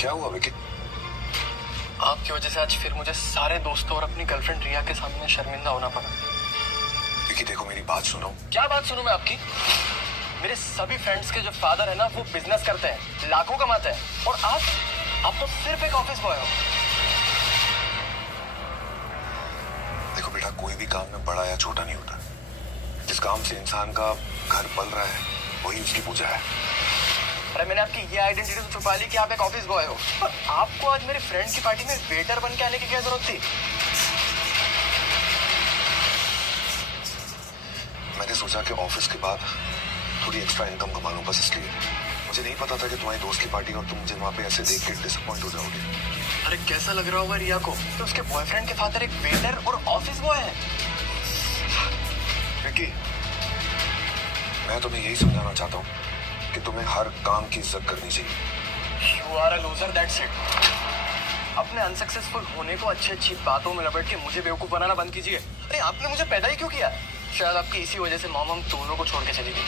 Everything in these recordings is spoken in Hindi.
क्या हुआ विकी? आपकी वजह से आज फिर मुझे सारे दोस्तों और अपनी गर्लफ्रेंड रिया के सामने शर्मिंदा होना पड़ा। विकी देखो, मेरी बात सुनो। क्या बात सुनूं मैं आपकी? मेरे सभी फ्रेंड्स के जो फादर है ना, वो बिजनेस करते हैं, लाखों कमाते हैं, और आप तो सिर्फ एक ऑफिस बॉय हो। देखो बेटा, कोई भी काम में बड़ा या छोटा नहीं होता। जिस काम से इंसान का घर पल रहा है वही उसकी पूजा है। अरे मैंने आपकी ये आइडेंटिटी तो छुपा ली कि आप एक ऑफिस बॉय हो, पर आपको आज मेरे फ्रेंड की पार्टी में वेटर बन के आने की क्या जरूरत थी? मैंने सोचा कि ऑफिस के बाद थोड़ी एक्स्ट्रा इनकम कमा लूं, बस इसलिए। मुझे नहीं पता था कि तुम्हारी दोस्त की पार्टी और तुम मुझे वहां पे ऐसे देख के डिसअपॉइंट हो जाओगे। अरे कैसा लग रहा होगा रिया को कि उसके बॉयफ्रेंड के फादर एक वेटर और ऑफिस बॉय है। विकी, मैं तुम्हें यही समझाना चाहता हूँ कि तुम्हें हर काम की इज्जत करनी चाहिए। You are a loser, that's it. अपने अनसक्सेसफुल होने को अच्छी अच्छी बातों में लपेट के मुझे बेवकूफ बनाना बंद कीजिए। अरे आपने मुझे पैदा ही क्यों किया? शायद आपकी इसी वजह से मॉम हम दोनों को छोड़ के चली गई।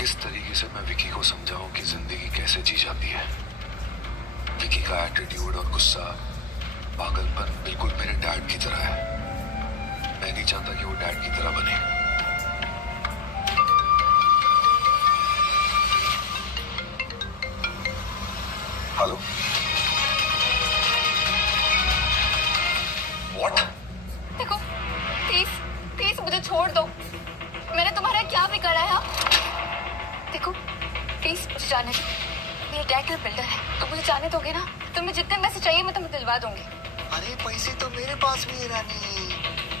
किस तरीके से मैं विकी को समझाऊं कि जिंदगी कैसे जी जाती है। विकी का एटीट्यूड और गुस्सा, पागलपन बिल्कुल मेरे डैड की तरह है। मैं नहीं चाहता कि वो डैड की तरह बने। हेलो? व्हाट? देखो, प्लीज प्लीज मुझे छोड़ दो। मैंने तुम्हारा क्या बिगाड़ा है? देखो प्लीज मुझे जाने दो। मेरा डैड का बिल्डर है, तो मुझे जाने दोगे ना? तुम्हें जितने पैसे चाहिए मैं तुम्हें दिलवा दूंगी। अरे पैसे तो मेरे पास भी है रानी,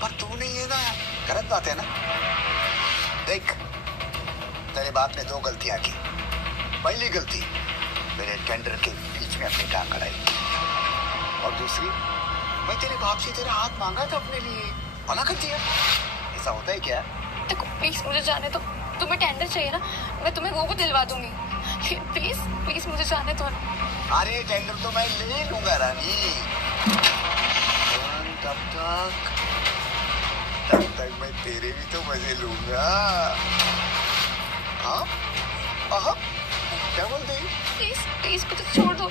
पर तू नहीं है ना। गलत बात है ना। देख, तेरे बाप ने 2 गलतियां की। पहली गलती, मेरे टेंडर के बीच में अपनी टांग अड़ाई, और दूसरी, मैं तेरे बाप से तेरा हाथ मांगा था अपने लिए, मना कर दिया। ऐसा होता है क्या? देखो प्लीज मुझे जाने दो। तुम्हें टेंडर चाहिए ना, मैं तुम्हें वो भी दिलवा दूंगी। प्लीज प्लीज मुझे जाने दो। अरे टेंडर तो मैं ले लूंगा रानी। तब तक मैं तेरे भी तो मजे लूंगा। हाँ? क्या बोलते? प्लीज प्लीज मुझे छोड़ दो।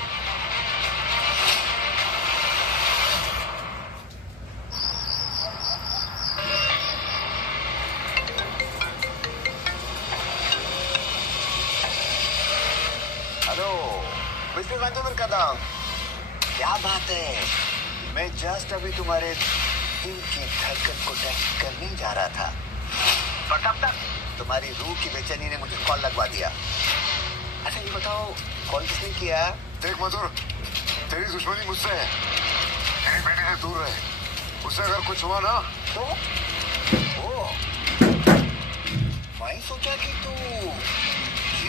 हेलो मिस्टर वेंकटेश्वर कदम, क्या बात है? मैं जस्ट अभी तुम्हारे दिल की धड़कन को टेस्ट करने जा रहा था, पर तब तक तुम्हारी रूह की बेचैनी ने मुझे कॉल लगवा दिया। अच्छा ये बताओ, कॉल किसने किया? देख मधुर, तेरी दुश्मनी मुझसे है। मेरी बेटी से दूर रहे। उससे अगर कुछ हुआ ना तो मैं सोचा कि तू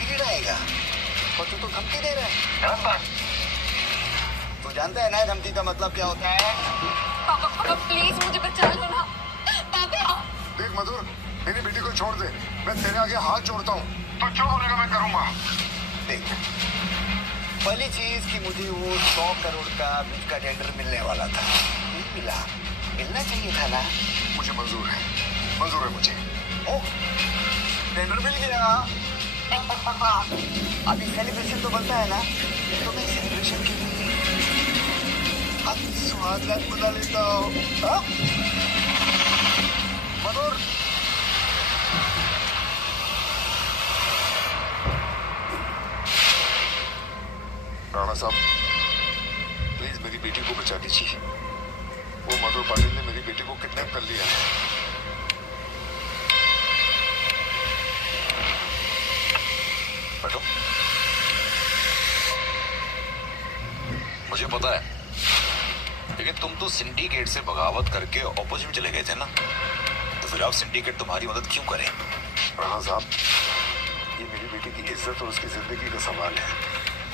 गिड़ाएगा, और तू तो धमकी दे रहा है। तू जानता है ना धमकी का मतलब क्या होता है? पापा प्लीज मुझे बचा लो ना पापा। देख मधुर, मेरी बेटी को छोड़ दे। मैं तेरे आगे हाथ जोड़ता हूँ, तो जो बोलेगा मैं करूंगा। देख, पहली चीज कि मुझे वो 100 करोड़ का बीज का टेंडर मिलने वाला था, नहीं मिला। मिलना चाहिए था ना। मुझे मंजूर है मुझे। ओह, टेंडर मिल गया। अभी सेलिब्रेशन तो बनता है ना, तो मैं सेलिब्रेशन के लिए अपनी सुहागरात बुला लेता हूँ। मधुर, राणा साहब, प्लीज मेरी बेटी को बचा दीजिए। वो मधुर पाटिल ने मेरी बेटी को किडनैप कर लिया। बैठो। मुझे पता है, लेकिन तुम तो सिंडिकेट से बगावत करके ऑपोजिट चले गए थे ना, तो फिर अब सिंडिकेट तुम्हारी मदद क्यों करे? राणा साहब, ये मेरी बेटी की इज्जत और उसकी जिंदगी का सवाल है।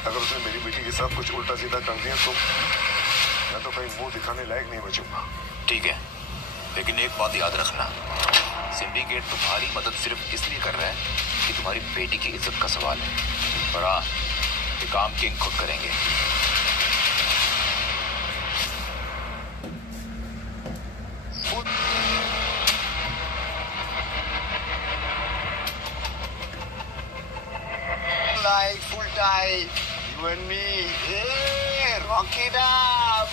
अगर उसने मेरी बेटी के साथ कुछ उल्टा सीधा कर दिया तो मैं तो कहीं मुंह दिखाने लायक नहीं बचूंगा। ठीक है, लेकिन एक बात याद रखना, सिंडिकेट तुम्हारी मदद सिर्फ इसलिए कर रहा है कि तुम्हारी बेटी की इज्जत का सवाल है, और हाँ, ये काम किंग खुद करेंगे। guy, you and me. Hey, rock it up.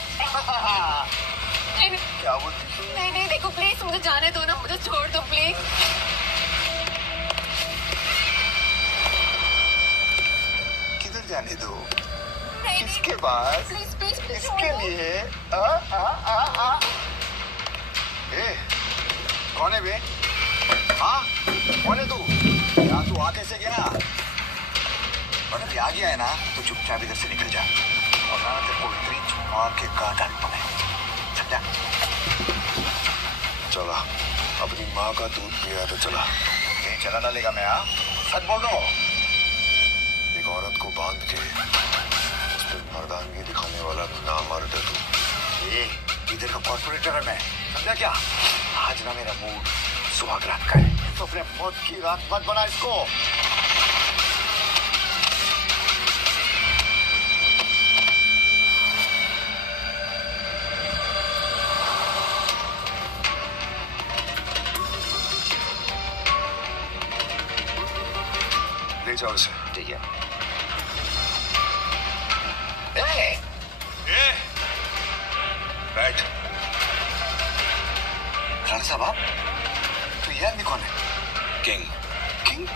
नहीं क्या बोलती तू? नहीं देखो प्लीज मुझे जाने दो ना, मुझे छोड़ दो प्लीज। किधर जाने दो? नहीं किसके पास? प्लीज प्लीज प्लीज किसके लिए? आ, आ, आ, आ. ए, कौन है बे? हाँ, कौन है तू? यहाँ तू आगे से गया? और अभी आ गया है ना, तो चुपचाप इधर से निकल जा। और ना तेरे को इतनी मार के गांड पड़े। समझा? चला, अपनी माँ का दूध पिया तो चला। नहीं चला ना लेगा मैं, हाँ? सच बोल दो। एक औरत को बांध के उस पर मर्दानगी दिखाने वाला ना मर्द है तू। ए, इधर का कॉर्पोरेटर है मैं, समझा क्या? आज ना मेरा मूड सुहाग रात का है, तो अपने मौत की रात मत बना इसको। ले जाओ इसे। ठीक है। बैठ। राणा साहब आप? तो ये आदमी कौन है? किंग। किंग?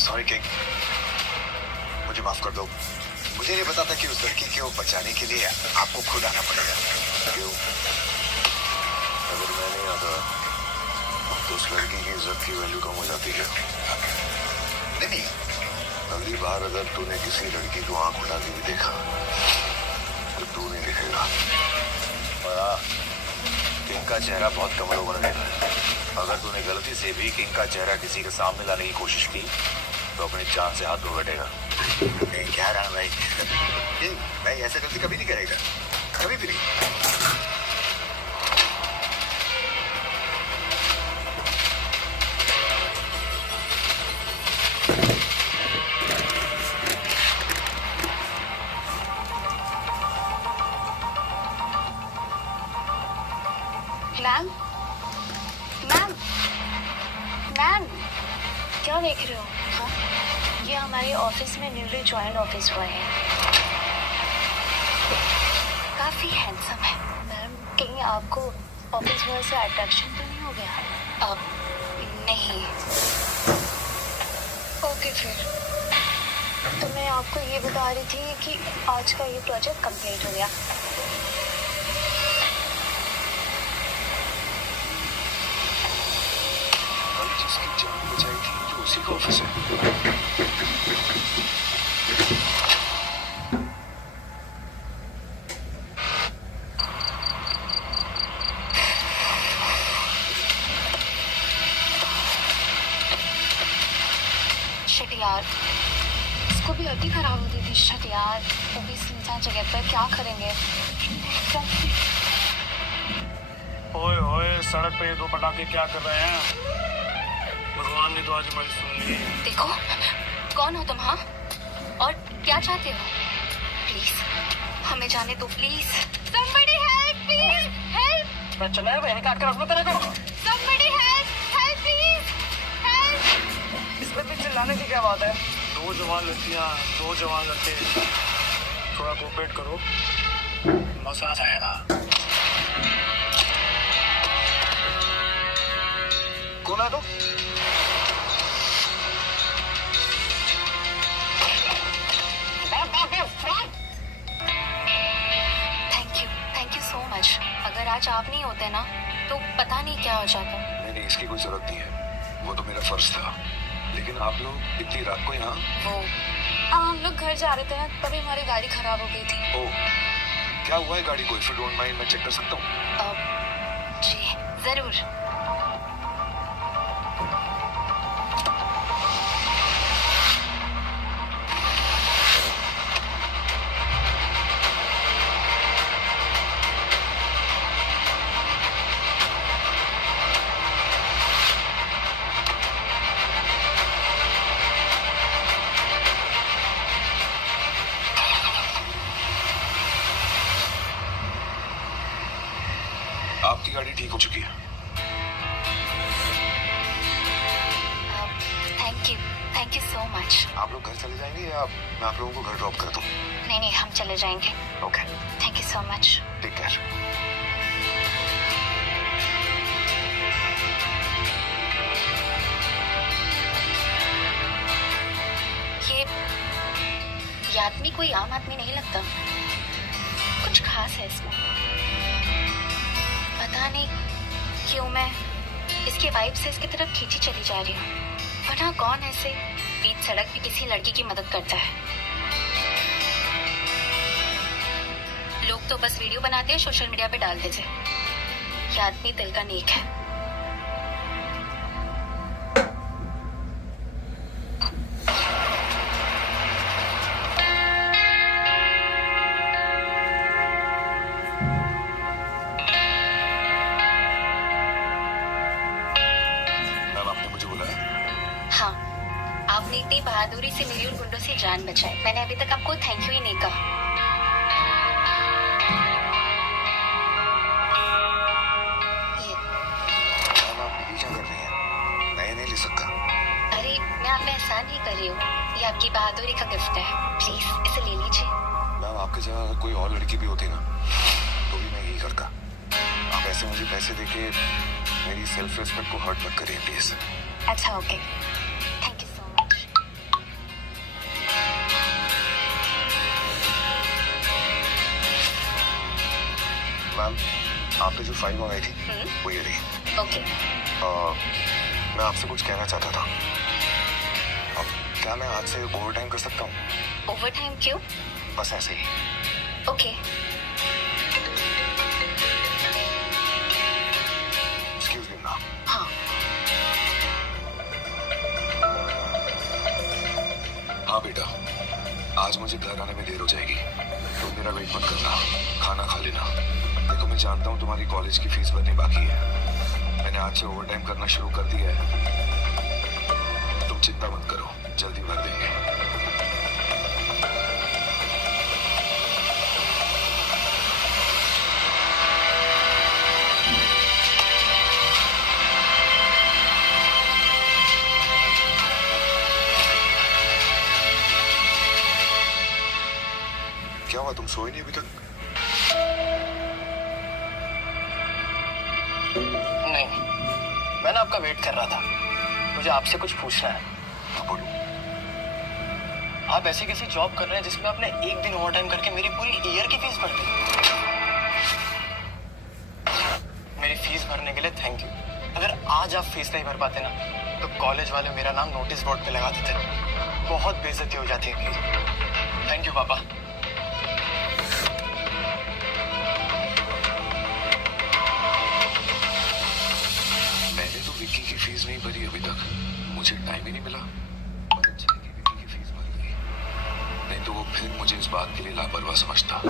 सॉरी किंग, मुझे माफ कर दो। मुझे नहीं पता था कि उस लड़की को बचाने के लिए आपको खुद आना पड़ेगा। क्यों? अगर मैं नहीं आता तो उस लड़की की इज्जत की वैल्यू कम हो जाती है। नहीं, अगली बार अगर तूने किसी लड़की को आंख उठाती हुई देखा तो तू नहीं दिखेगा। किंग का चेहरा बहुत कम लोगों ने देखा है। अगर तूने गलती से भी किंग का चेहरा किसी के सामने लाने की कोशिश की तो अपनी जान से हाथ धो बैठेगा। नहीं क्या रहा भाई? नहीं, भाई ऐसा गलती कभी नहीं करेगा, कभी भी नहीं। मैम मैम मैम क्या देख रहे हो? हाँ, ये हमारे ऑफिस में न्यूली ज्वाइन ऑफिस बॉय है, काफी हैंडसम है। मैम कहीं आपको ऑफिस बॉय से अट्रैक्शन तो नहीं हो गया? अब नहीं। ओके फिर तो मैं आपको ये बता रही थी कि आज का ये प्रोजेक्ट कंप्लीट हो गया। कल जिसकी जान बचाई थी जो उसी का ऑफिस है। शिट यार, इसको भी अति खराब होती थी। शिट यार, वो भी सुनसान जगह पर क्या करेंगे? ओए ओए, सड़क पे ये दो पटाखे क्या कर रहे हैं? भगवान ने तो आज हमारी सुन ली। देखो कौन हो तुम? हाँ, और क्या चाहते हो? प्लीज हमें जाने दो please. Somebody help please, help! मैं चला है बहन काट कर रख लो तेरे को। Somebody help, help please, help! इस पे भी चिल्लाने की क्या बात है? दो जवान लड़कियां, दो जवान लड़के, थोड़ा कोऑपरेट करो, मजा आ जाएगा। कौन है तो? Thank you so much. अगर आज आप नहीं होते ना तो पता नहीं क्या हो जाता। नहीं, इसकी कोई जरूरत नहीं है, वो तो मेरा फर्ज था। लेकिन आप लोग इतनी रात को यहाँ? वो हम लोग घर जा रहे थे ना, तभी हमारी गाड़ी खराब हो गई थी। ओ, क्या हुआ है गाड़ी को? इफ यू डोंट माइंड मैं चेक कर सकता हूँ? जी जरूर। Thank you so much. आप लोग घर चले जाएंगे या मैं आप लोगों को घर ड्रॉप कर दूं? नहीं नहीं, हम चले जाएंगे। Okay, thank you so much. Take care. ये आदमी कोई आम आदमी नहीं लगता, कुछ खास है इसमें। पता नहीं क्यों मैं इसके वाइब से इसकी तरफ खींची चली जा रही हूँ। वरना कौन ऐसे बीच सड़क पे किसी लड़की की मदद करता है? लोग तो बस वीडियो बनाते हैं, सोशल मीडिया पे डाल देते। ये आदमी दिल का नेक है। हाँ, आपने इतनी बहादुरी से मेरी और गुंडों से जान बचाई। मैंने अभी तक आपको थैंक यू ही नहीं कहा। ये आप क्या कर रही हैं? मैं नहीं ले सकता। अरे मैं आप में एहसान नहीं कर रही हूँ, ये आपकी बहादुरी का गिफ्ट है। प्लीज इसे ले लीजिए। मैम, आपकी जगह अगर कोई और लड़की भी होती ना तो भी मैं यही करता। आप ऐसे मुझे पैसे देके मेरी सेल्फ रिस्पेक्ट को हर्ट मत करिए प्लीज। अच्छा okay, thank you so much. Ma'am, आपने जो फाइल मंगाई थी वो ये रही। ओके। मैं आपसे कुछ कहना चाहता था। अब क्या मैं आज से ओवर टाइम कर सकता हूँ? ओवर टाइम क्यों? बस ऐसे ही। ओके। एक्सक्यूज मी ना। हाँ। हाँ बेटा, आज मुझे घर आने में देर हो जाएगी, तुम मेरा वेट मत करना, खाना खा लेना। देखो मैं जानता हूँ तुम्हारी कॉलेज की फीस भरनी बाकी है। मैंने आज से ओवर टाइम करना शुरू कर दिया है। तुम चिंता मत करो, जल्दी भर देंगे। क्या हुआ, तुम सोए नहीं अभी तक? नहीं, मैं ना आपका वेट कर रहा था। मुझे आपसे कुछ पूछना है। हाँ बोलो। आप ऐसी कैसी जॉब कर रहे हैं जिसमें आपने एक दिन ओवर टाइम करके मेरी पूरी ईयर की फीस भर दी? मेरी फीस भरने के लिए थैंक यू। अगर आज आप फीस नहीं भर पाते ना तो कॉलेज वाले मेरा नाम नोटिस बोर्ड पे लगा देते। बहुत बेइज्जती हो जाती है। प्लीज थैंक यू पापा। मैंने तो विक्की की फीस नहीं भरी अभी तक, मुझे टाइम ही नहीं मिला। और अच्छा है कि विक्की की फीस भर गई, नहीं तो वो फिर मुझे इस बात के लिए लापरवाह समझता।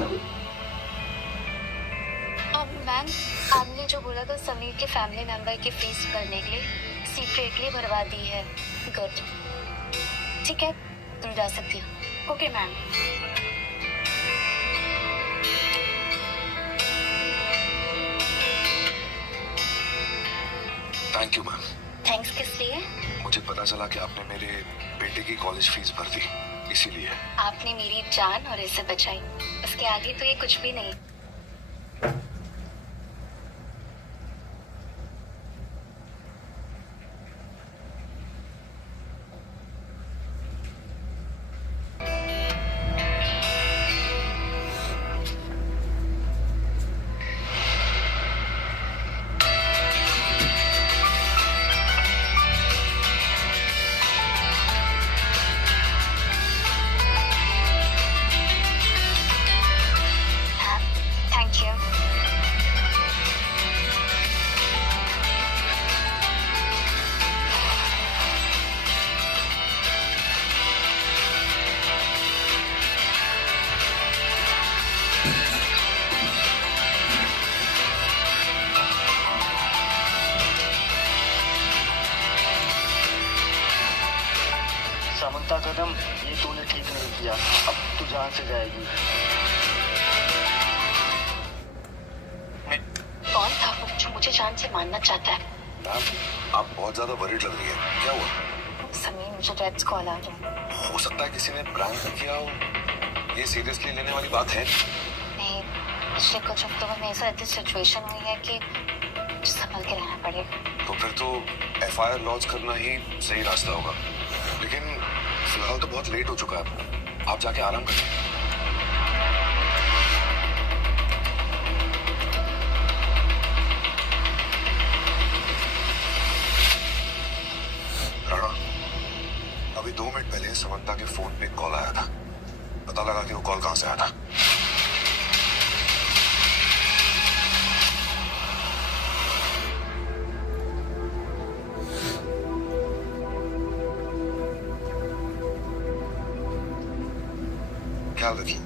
मैम, आपने जो बोला था समीर के फैमिली मेंबर की फीस भरने के लिए सीक्रेटली भरवा दी है। गुड, ठीक है, तुम जा सकती हो। Okay ma'am. Thank you ma'am. Thanks किस लिए? मुझे पता चला कि आपने मेरे बेटे की कॉलेज फीस भर दी, इसीलिए। आपने मेरी जान और इसे बचाई, उसके आगे तो ये कुछ भी नहीं। Thank you. समंता कदम, ये तूने ठीक नहीं किया। अब तू जान से जाएगी। कौन था वो जो मुझे जान से मारना चाहता है? मैम, आप बहुत ज्यादा वरीड लग रही है, क्या हुआ? समीर मुझे डैड्स कॉल आ रहा है। हो सकता है किसी ने प्रैंक किया हो, ये सीरियसली लेने वाली बात है। नहीं, पिछले कुछ हफ्तों में मेरे साथ ऐसी सिचुएशन हुई है कि संभल के रहना पड़ेगा। तो फिर तो एफआईआर लॉन्च करना ही सही रास्ता होगा, लेकिन फिलहाल तो बहुत लेट हो चुका है, आप जाके आराम करिए। राणा, अभी 2 मिनट पहले समंता के फोन पे कॉल आया था, पता लगा कि वो कॉल कहां से आया था। ख्याल रखिए।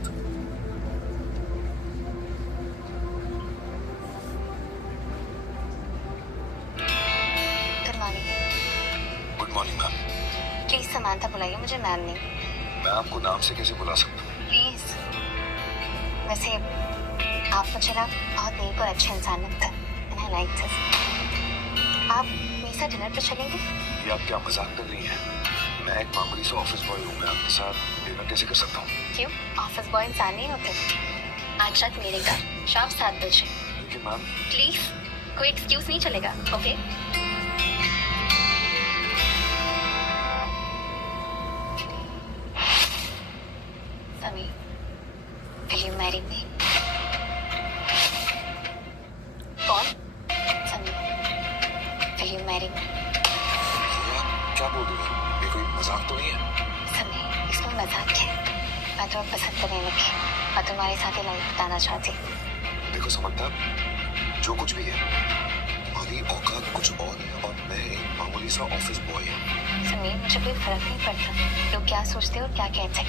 Good morning. Good morning ma'am. Please Samantha बुलाइए, मुझे मैम नहीं। मैं आपको नाम से कैसे बुला सकता हूँ? प्लीज। वैसे आप मुझे ना बहुत नेक और अच्छे इंसान लगता है। And I like this. आप मेरे साथ डिनर पे चलेंगे? ये आप क्या मजाक कर रही हैं? मैं एक मामूली सा ऑफिस बॉय हूँ, मैं आपके साथ डिनर कैसे कर सकता हूँ? क्यों, ऑफिस बॉय इंसान नहीं होते? आज रात मेरे घर शाम 7 बजे। लेकिन मैम, प्लीज, कोई एक्सक्यूज नहीं चलेगा, okay? Sameer, will you marry me? कौन? Sameer, will you marry me? ये आप क्या बोल रही हैं? ये कोई मजाक तो नहीं है? समीर, इसमें मजाक है। मैं तुम्हें पसंद करने लगी और तुम्हारे साथ ही लाइफ बिताना चाहती। देखो समंता, जो कुछ भी है, हमारी औकात कुछ और है और मैं एक मामूली सा ऑफिस बॉय हूँ। समीर, मुझे कोई फर्क नहीं पड़ता लोग क्या सोचते और क्या कहते हैं।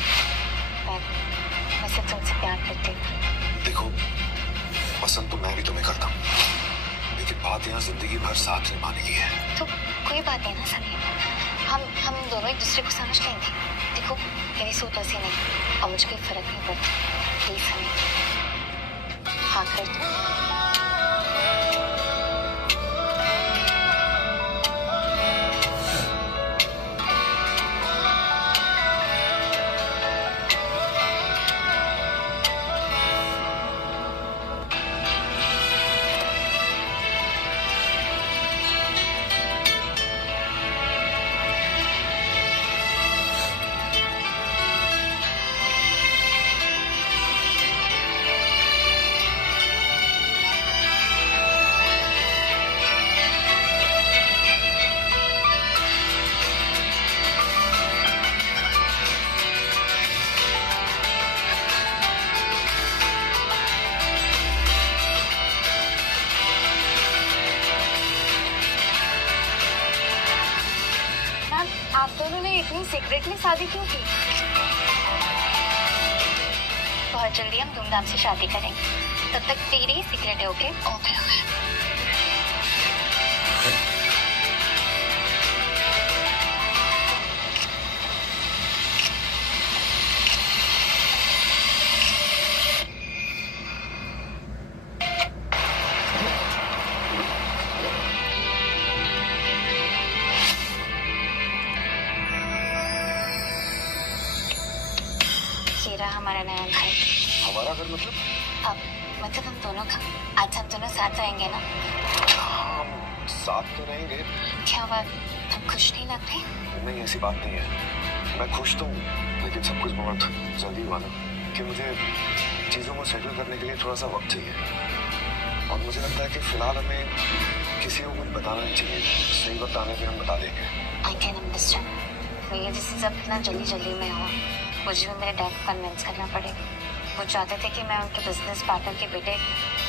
मैं सिर्फ तुमसे प्यार करती हूँ। देखो, पसंद तो मैं भी तुम्हें करता हूँ, लेकिन बात यहाँ जिंदगी भर साथ निभाने की है। तो कोई बात नहीं ना समीर, हम दोनों एक दूसरे को समझ लेंगे। देखो, मेरी सोच ऐसी नहीं और मुझे कोई फर्क नहीं पड़ता। प्लीज समीर, हाँ कर दो। आप दोनों ने इतनी सीक्रेट में शादी क्यों की? बहुत जल्दी हम धूमधाम से शादी करेंगे, तब तक तेरी ही सीक्रेट है, ओके? Okay okay. ये रहा हमारा नया घर। हमारा घर मतलब? अब मतलब हम दोनों का। आज हम दोनों साथ रहेंगे ना? हम साथ तो रहेंगे। क्या हुआ, तुम खुश नहीं लग रहे? नहीं, ऐसी बात नहीं है, मैं खुश तो हूँ, लेकिन सब कुछ बहुत जल्दी हुआ ना कि मुझे चीज़ों को सेटल करने के लिए थोड़ा सा वक्त चाहिए, और मुझे लगता है कि फिलहाल हमें किसी को कुछ बताना नहीं चाहिए। सही वक्त आने पे हम बता देंगे। I can understand. मेरे जैसे सब इतना जल्दी में हुआ, मुझे भी मेरे डैड को कन्विंस करना पड़ेगा। वो चाहते थे कि मैं उनके बिजनेस पार्टनर के बेटे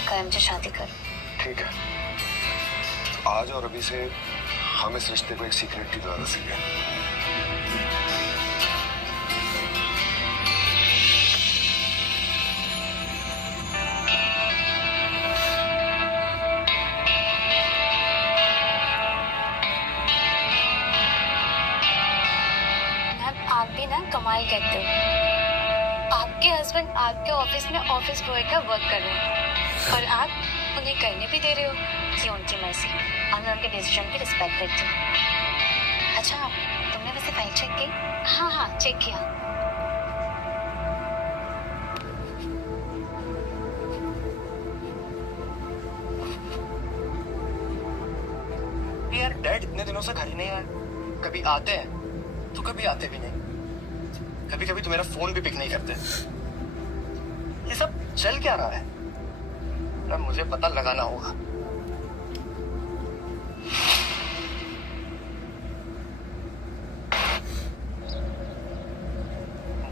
करण से शादी करूं। ठीक है, तो आज और अभी से हम इस रिश्ते को एक सीक्रेट की तरह रखेंगे। आप भी ना कमाल करते हो। आपके हस्बैंड आपके ऑफिस में ऑफिस बॉय का वर्क कर रहे हैं और आप उन्हें करने भी दे रहे हो। ये उनकी मर्जी और मैं उनके डिसीजन की रिस्पेक्ट करती हूँ। अच्छा, तुमने वैसे से फाइल चेक की? हाँ हाँ चेक किया। यार डैड इतने दिनों से घर ही नहीं आया। कभी आते हैं तो कभी आते भी नहीं। कभी कभी तो मेरा फोन भी पिक नहीं करते। ये सब चल क्या रहा है? अब मुझे पता लगाना होगा।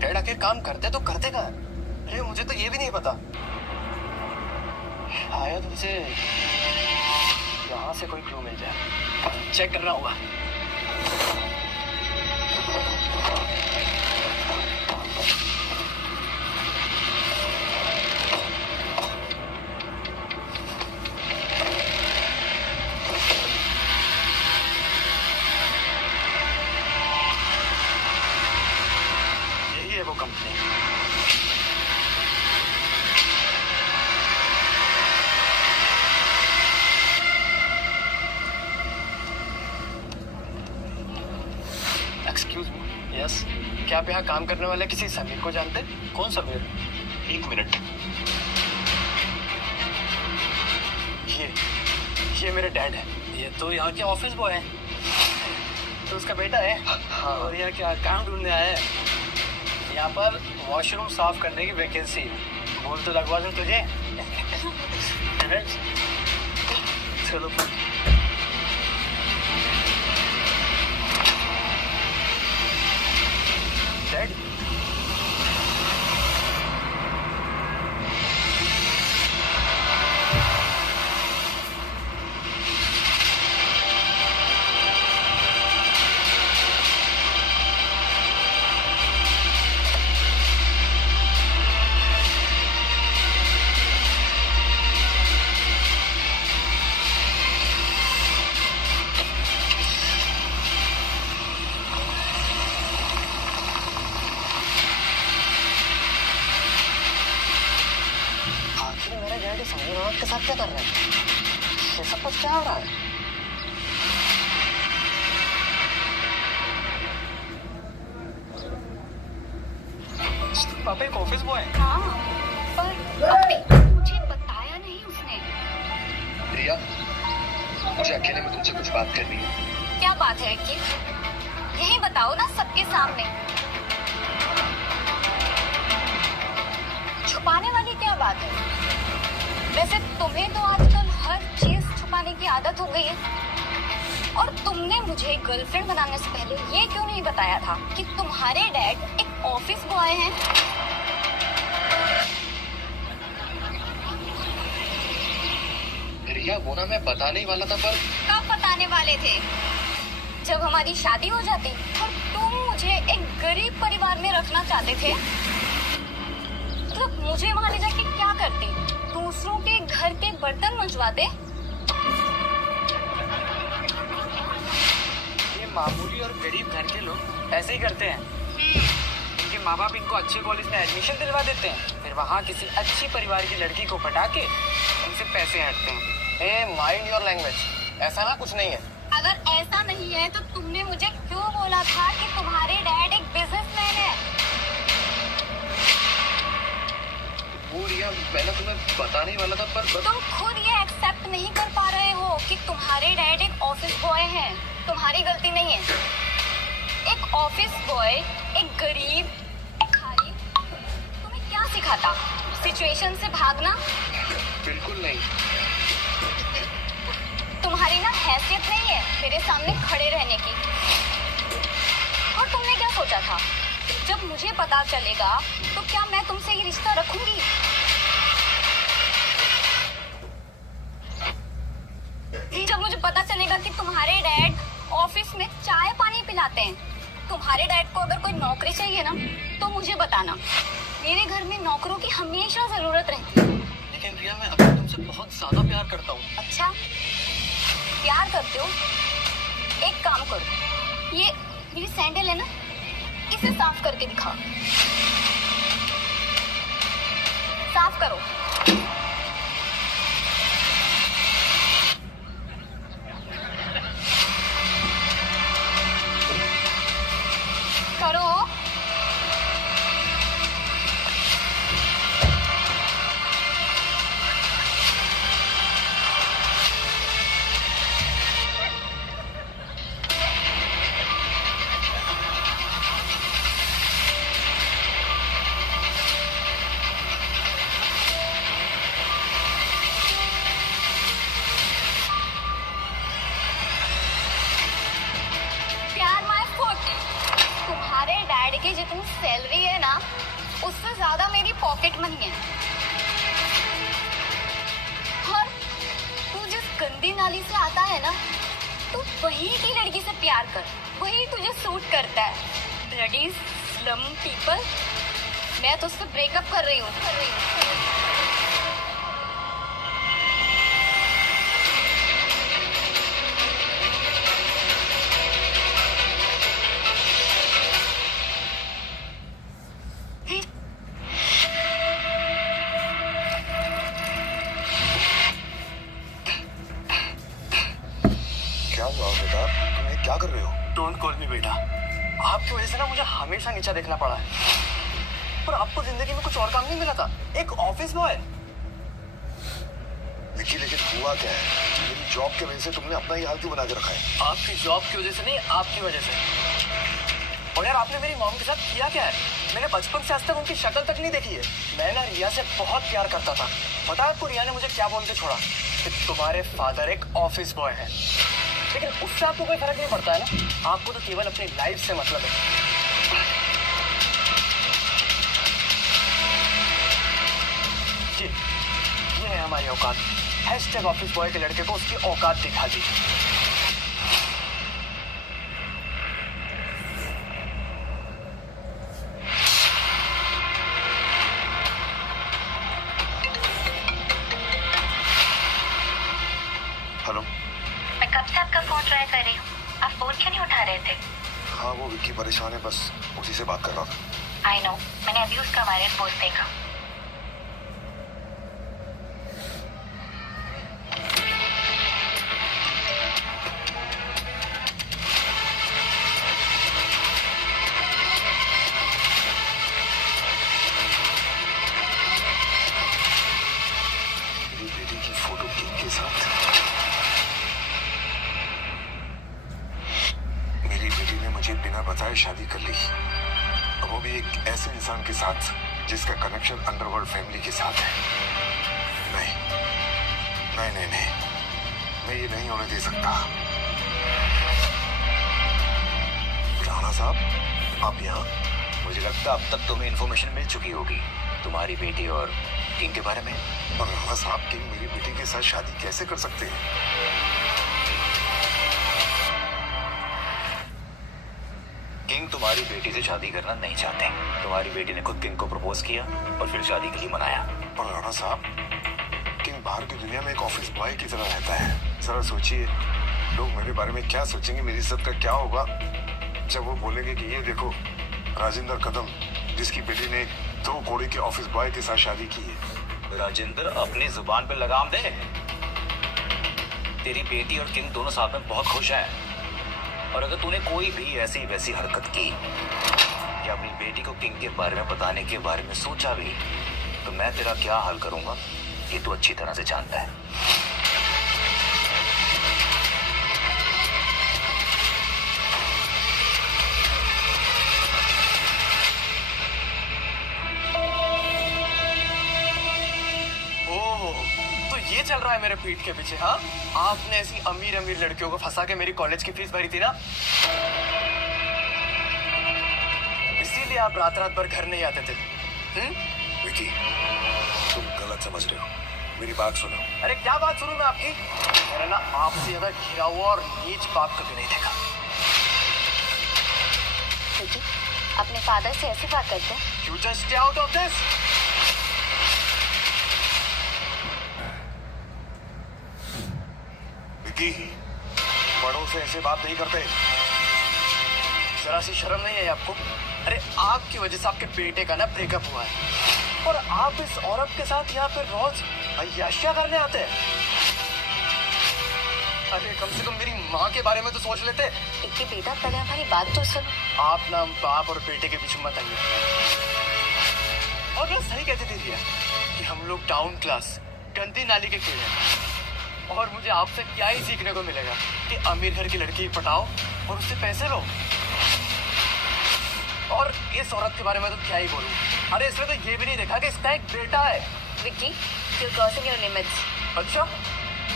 डैड आखिर काम करते तो करते कहाँ हैं? अरे मुझे तो ये भी नहीं पता। शायद मुझे यहाँ से कोई क्लू मिल जाए। चेक करना होगा। यही है वो कंपनी। Excuse me. यस, क्या आप यहाँ काम करने वाले किसी समीर को जानते? कौन समीर? एक मिनट। ये मेरे डैड है। ये तो यहाँ के ऑफिस बॉय हैं। तो उसका बेटा है। हाँ। और यहाँ क्या काम ढूंढने आया है? यहाँ पर वॉशरूम साफ करने की वैकेंसी। बोल तो लगवा दूँ तुझे। चलो डैड। आखिर मेरा डैड इस समीर औरत के साथ क्या कर रहा है? ये सब कुछ क्या हो रहा है? पापा एक ऑफिस बॉय है। हाँ पर अबे मुझे बताया नहीं उसने। रिया, मुझे अकेले में तुमसे कुछ बात करनी है। क्या बात है विक्की? यही बताओ ना सबके सामने। छुपाने वाली क्या बात है? वैसे तुम्हें तो आजकल हर चीज छुपाने की आदत हो गई है। और तुमने मुझे गर्लफ्रेंड बनाने से पहले ये क्यों नहीं बताया था कि तुम्हारे डैड एक ऑफिस बॉय हैं? रिया, वो ना मैं बताने ही वाला था, पर कब बताने वाले थे? जब हमारी शादी हो जाती और तुम मुझे एक गरीब परिवार में रखना चाहते थे, तो मुझे वहां ले जाके क्या करती? दूसरों के घर के बर्तन मंजवाते? ये मामूली और गरीब घर के लोग ऐसे ही करते हैं। इनके माँ बाप इनको अच्छे कॉलेज में एडमिशन दिलवा देते हैं, फिर वहाँ किसी अच्छी परिवार की लड़की को पटा के उनसे पैसे हटते हैं। A mind your language. ऐसा ना कुछ नहीं है। अगर ऐसा नहीं है तो तुमने मुझे क्यों बोला था कि तुम्हारे डैड एक बिजनेसमैन है? वो रिया, मैं ना तुम्हें बताने ही वाला था, पर तुम खुद ये एक्सेप्ट नहीं कर पा रहे हो कि तुम्हारे डैड एक ऑफिस बॉय हैं। तुम्हारी गलती नहीं है। एक ऑफिस बॉय, एक गरीब, भिखारी, तुम्हें क्या सिखाता? सिचुएशन से भागना? बिल्कुल नहीं। तुम्हारी ना हैसियत नहीं है मेरे सामने खड़े रहने की। और तुमने क्या सोचा था? जब मुझे पता चलेगा तो क्या मैं तुमसे ये रिश्ता रखूंगी? जब मुझे पता चलेगा कि तुम्हारे डैड ऑफिस में चाय पानी पिलाते हैं, तुम्हारे डैड को अगर कोई नौकरी चाहिए ना तो मुझे बताना। मेरे घर में नौकरों की हमेशा जरूरत रहती है। लेकिन रिया, मैं अभी तुमसे बहुत ज्यादा प्यार करता हूँ। अच्छा प्यार करते हो? एक काम करो, ये मेरी सैंडल है ना, इसे साफ करके दिखाओ। साफ करो। तुम्हारे डैड की जितनी सैलरी है ना, उससे ज्यादा मेरी पॉकेट मनी है। और तू जिस गंदी नाली से आता है ना, तू वही की लड़की से प्यार कर, वही तुझे सूट करता है। ब्लडी स्लम पीपल, मैं तो उससे ब्रेकअप कर रही हूँ। क्या हुआ बेटा, तुम ये क्या कर रहे हो? डोंट कॉल मी बेटा। आपकी वजह से ना मुझे हमेशा नीचा देखना पड़ा है। पर आपको जिंदगी में कुछ और काम नहीं मिला था? एक ऑफिस बॉय। विकी लेकिन हुआ क्या है? मेरी जॉब की वजह से तुमने अपना ही हाल क्यों बना के रखा है? आपकी जॉब की वजह से नहीं, आपकी वजह से। और यार आपने मेरी मॉम के साथ किया क्या है? मैंने बचपन से आज तक उनकी शक्ल तक नहीं देखी है। मैं ना रिया से बहुत प्यार करता था। पता है आपको रिया ने मुझे क्या बोल के छोड़ा? कि तुम्हारे फादर एक ऑफिस बॉय है। लेकिन उससे आपको कोई फर्क नहीं पड़ता है ना? आपको तो केवल अपनी लाइफ से मतलब है। जी, ये है हमारी औकात। हैशटैग ऑफिस बॉय के लड़के को उसकी औकात दिखा दी। हेलो। मैं कब से आपका फोन ट्राई कर रही हूँ, आप फोन क्यों नहीं उठा रहे थे? हाँ वो विक्की परेशान है, बस उसी से बात कर रहा था। आई नो, मैंने अभी उसका वायरल पोस्ट देखा। मेरी बेटी की फोटो किंग के साथ। मेरी बेटी ने मुझे बिना बताए शादी कर ली, वो भी एक ऐसे इंसान के साथ जिसका कनेक्शन अंडरवर्ल्ड फैमिली के साथ है। नहीं नहीं नहीं नहीं, मैं ये नहीं होने दे सकता। राणा साहब, आप यहाँ? मुझे लगता अब तक तुम्हें इन्फॉर्मेशन मिल चुकी होगी तुम्हारी बेटी और किंग के बारे में। और राणा साहब, किंग मेरी बेटी के साथ शादी कैसे कर सकते हैं? किंग तुम्हारी बेटी से शादी करना नहीं चाहते। तुम्हारी बेटी ने खुद किंग को प्रपोज किया और फिर शादी के लिए मनाया। और राणा साहब, किंग बाहर की दुनिया में एक ऑफिस बॉय की तरह रहता है। जरा सोचिए, लोग मेरे बारे में क्या सोचेंगे, मेरी इज्जत का क्या होगा जब वो बोलेंगे कि ये देखो राजेंद्र कदम, जिसकी बेटी ने 2 कौड़ी के ऑफिस बॉय के साथ शादी की है। राजेंद्र, अपनी जुबान पे लगाम दे। तेरी बेटी और किंग दोनों साथ में बहुत खुश हैं। और अगर तूने कोई भी ऐसी वैसी हरकत की या अपनी बेटी को किंग के बारे में बताने के बारे में सोचा भी, तो मैं तेरा क्या हाल करूंगा ये तू अच्छी तरह से जानता है। ओह, तो ये चल रहा है मेरे पीठ के पीछे? हाँ, आपने ऐसी अमीर अमीर लड़कियों को फंसा के मेरी कॉलेज की फीस भरी थी ना, इसीलिए आप रात रात भर घर नहीं आते थे। विकी, तुम गलत समझ रहे हो, मेरी बात सुनो। अरे क्या बात सुनूं मैं आपकी? मैंने ना आपसे ज्यादा घिरा हुआ और नीच पाप कभी नहीं देखा। विकी, अपने फादर से ऐसी बात करते हैं? You just stay out of this. Vicky, बड़ों से ऐसे बात नहीं करते। जरा सी शर्म नहीं है आपको? अरे आपकी वजह से आपके बेटे का ना ब्रेकअप हुआ है और आप इस औरत के साथ यहाँ पे रोज अय्याशियां करने आते हैं। अरे कम से कम मेरी माँ के बारे में तो सोच लेते। विक्की बेटा, पहले हमारी बात तो सुनो। आप ना बाप और बेटे के बीच मत आइए। और ना सही कहती थी रिया कि हम लोग डाउन क्लास गंदी नाली के कीड़े हैं। और मुझे आपसे क्या ही सीखने को मिलेगा कि अमीर घर की लड़की पटाओ और उससे पैसे लो। और इस औरत के बारे में तो क्या ही बोलूं। अरे इसने तो ये भी नहीं देखा कि इसका एक बेटा है। Vicky, you're crossing your limits. अच्छा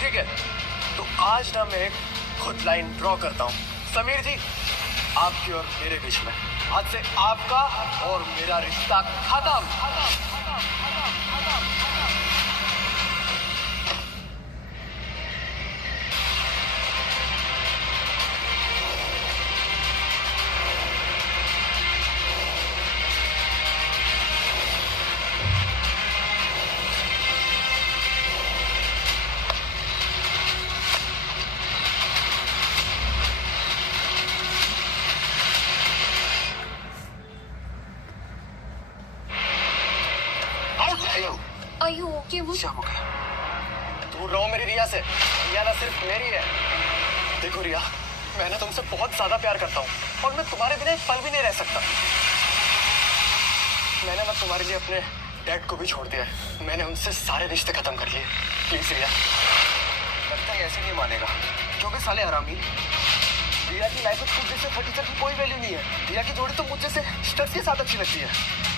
ठीक है, तो आज ना मैं खुद लाइन ड्रॉ करता हूँ। समीर जी, आपके और मेरे बीच में आज से आपका और मेरा रिश्ता खत्म। Are you okay? वो क्या हो गया? दूर रहो मेरी रिया से। रिया ना सिर्फ मेरी है। देखो रिया, मैं ना तुमसे बहुत ज्यादा प्यार करता हूँ और मैं तुम्हारे बिना एक पल भी नहीं रह सकता। मैंने ना तुम्हारे लिए अपने डैड को भी छोड़ दिया है। मैंने उनसे सारे रिश्ते खत्म कर लिए। प्लीज रिया। लगता है ऐसे नहीं मानेगा क्योंकि साले हरामी। रिया की लाइफ में खुद जैसे फटीचर की कोई वैल्यू नहीं है। रिया की जोड़ी तो मुझ जैसे स्टर्स के साथ अच्छी लगती है।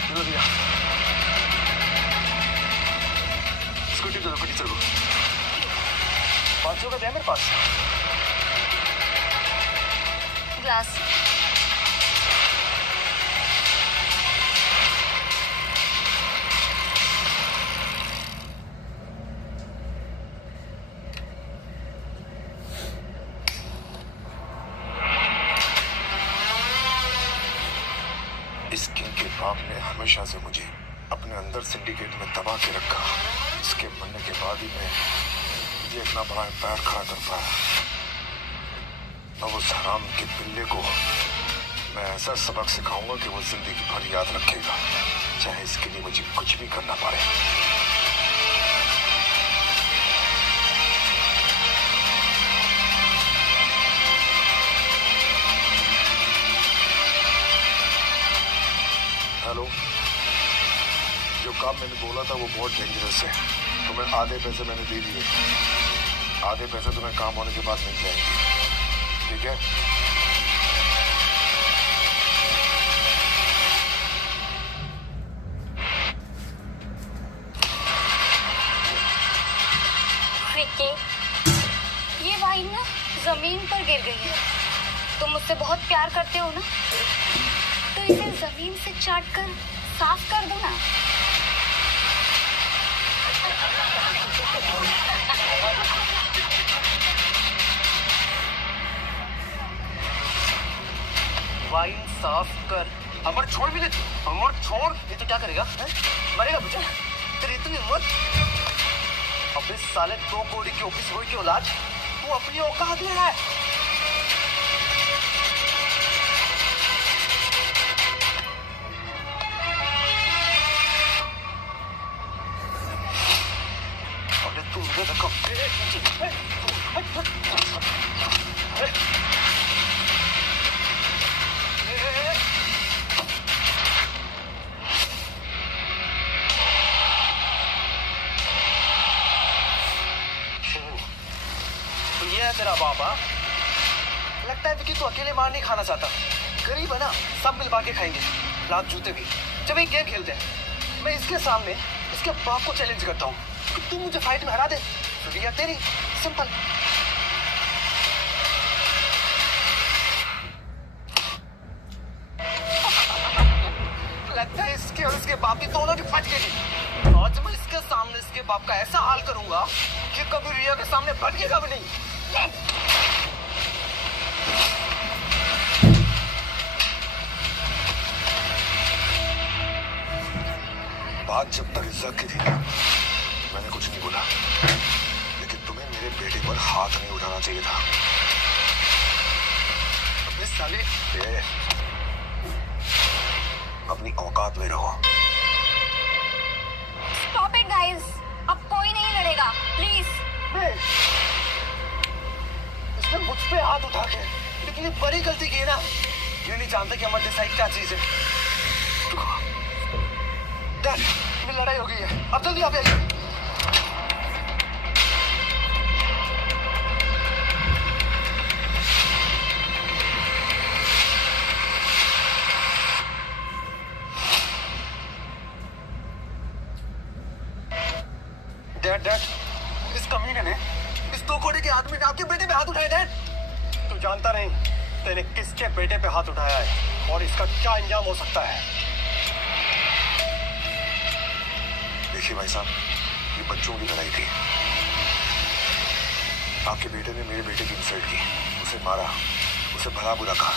चलो रिया, स्कूटी दो फटीचर को। 500 का दिया मेरे पास। ग्लास। इस किंग के बाप ने हमेशा से मुझे अपने अंदर सिंडिकेट में दबा के रखा। इसके बनने के बाद ही मैं ये इतना बड़ा एम्पायर खड़ा कर पाया। अब उस हराम के पिल्ले को मैं ऐसा सबक सिखाऊंगा कि वो जिंदगी भर याद रखेगा, चाहे इसके लिए मुझे कुछ भी करना पड़े। हेलो, जो काम मैंने बोला था वो बहुत डेंजरस है, तो मैं आधे पैसे मैंने दे दिए। आधे पैसे तुम्हें काम होने के बाद मिल जाएंगे, ठीक है? विक्की, ये वाइन ना जमीन पर गिर गई है। तुम मुझसे बहुत प्यार करते हो ना, तो इसे जमीन से चाट कर साफ कर दो ना। वाइन साफ कर। अमर छोड़ भी दे। अमर छोड़। ये तो क्या करेगा? है? मरेगा मुझे? तेरी इतनी हिम्मत? अब इस साले 2 कोड़ी की ऑफिस बॉय की औलाद, तू अपनी औकात ले रहा है। अरे तू मुझे देखो। ये है तेरा बाप। हाँ? लगता है कि तू अकेले मार नहीं खाना चाहता। गरीब है ना, सब मिल बांट के खाएंगे, लात जूते भी। जब एक गेम खेलते हैं, मैं इसके सामने इसके बाप को चैलेंज करता हूँ कि तू मुझे फाइट में हरा दे, तो रिया तेरी। सिंपल। लगता है इसके और इसके बाप की दोनों की फट गई। आज मैं इसके सामने इसके बाप का ऐसा हाल करूंगा कि कभी रिया के सामने भटकेगा भी नहीं। बात जब तक इज्जत की थी ना, मैंने कुछ नहीं बोला, लेकिन तुम्हें मेरे बेटे पर हाथ नहीं उठाना चाहिए था। अबे साले, ये, अपनी औकात में रहो। Stop it, guys. अब कोई नहीं लड़ेगा, प्लीज। इसने मुझ पे हाथ उठा के इतनी बड़ी गलती की है ना। ये नहीं जानता कि अमर देसाई क्या चीज है। डैड, मेरी लड़ाई हो गई है, अब जल्दी आप आइए। डैड, इस कमीने ने, इस 2 कोड़ी के आदमी ने आपके बेटे पे हाथ उठाए। डैड, तू जानता नहीं तेने किसके बेटे पे हाथ उठाया है और इसका क्या अंजाम हो सकता है? देखिए भाई साहब, ये बच्चों की लड़ाई थी। आपके बेटे ने मेरे बेटे की इंसल्ट की, उसे मारा, उसे भला बुरा कहा।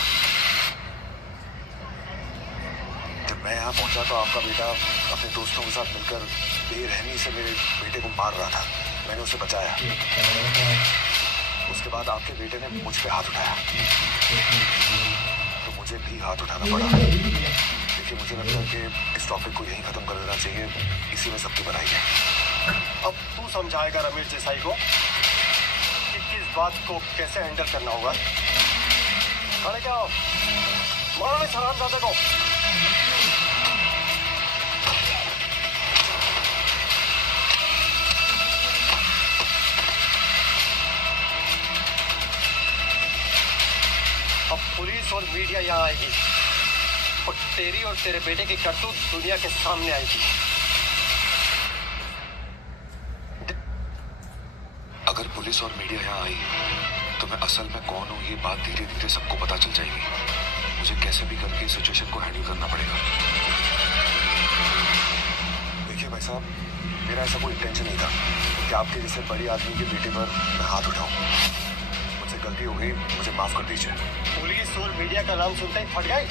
जब मैं यहाँ पहुंचा तो आपका बेटा अपने दोस्तों के साथ मिलकर बेरहमी से मेरे बेटे को मार रहा था। मैंने उसे बचाया। उसके बाद आपके बेटे ने मुझ पे हाथ उठाया तो मुझे भी हाथ उठाना पड़ा। देखिए, मुझे लगता है कि इस टॉपिक को यहीं खत्म कर देना चाहिए। इसी में सबकी भलाई है। अब तू समझाएगा रमेश देसाई को कि किस बात को कैसे हैंडल करना होगा। अरे क्या हो, मारो इस हरामजादे को। अब पुलिस और मीडिया यहाँ आएगी और तेरी और तेरे बेटे की करतूत दुनिया के सामने आएगी। अगर पुलिस और मीडिया यहाँ आई तो मैं असल में कौन हूँ ये बात धीरे धीरे सबको पता चल जाएगी। मुझे कैसे भी करके इस सिचुएशन को हैंडल करना पड़ेगा। देखिए भाई साहब, मेरा ऐसा कोई इंटेंशन नहीं था कि आपके जैसे बड़ी आदमी के बेटे पर मैं हाथ उठाऊं। मुझसे गलती हो गई, मुझे माफ कर दीजिए। पुलिस और मीडिया का नाम सुनते ही फट गए।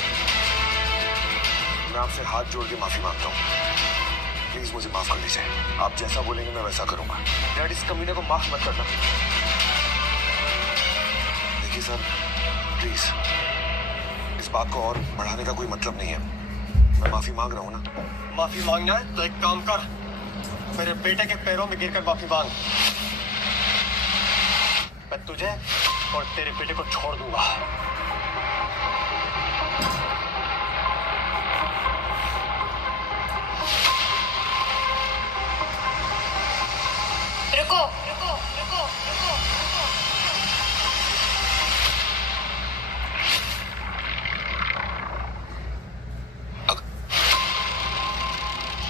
मैं आपसे हाथ जोड़ के माफी मांगता हूँ। प्लीज मुझे माफ कर दीजिए। आप जैसा बोलेंगे मैं वैसा करूंगा। डैड, इस कमीने को माफ मत करना। देखिए सर, प्लीज इस बात को और बढ़ाने का कोई मतलब नहीं है। मैं माफी मांग रहा हूँ ना। माफी मांगना है तो एक काम कर, मेरे बेटे के पैरों में गिरकर माफी मांग। मैं तुझे और तेरे बेटे को छोड़ दूंगा। रुको रुको रुको रुको रुको।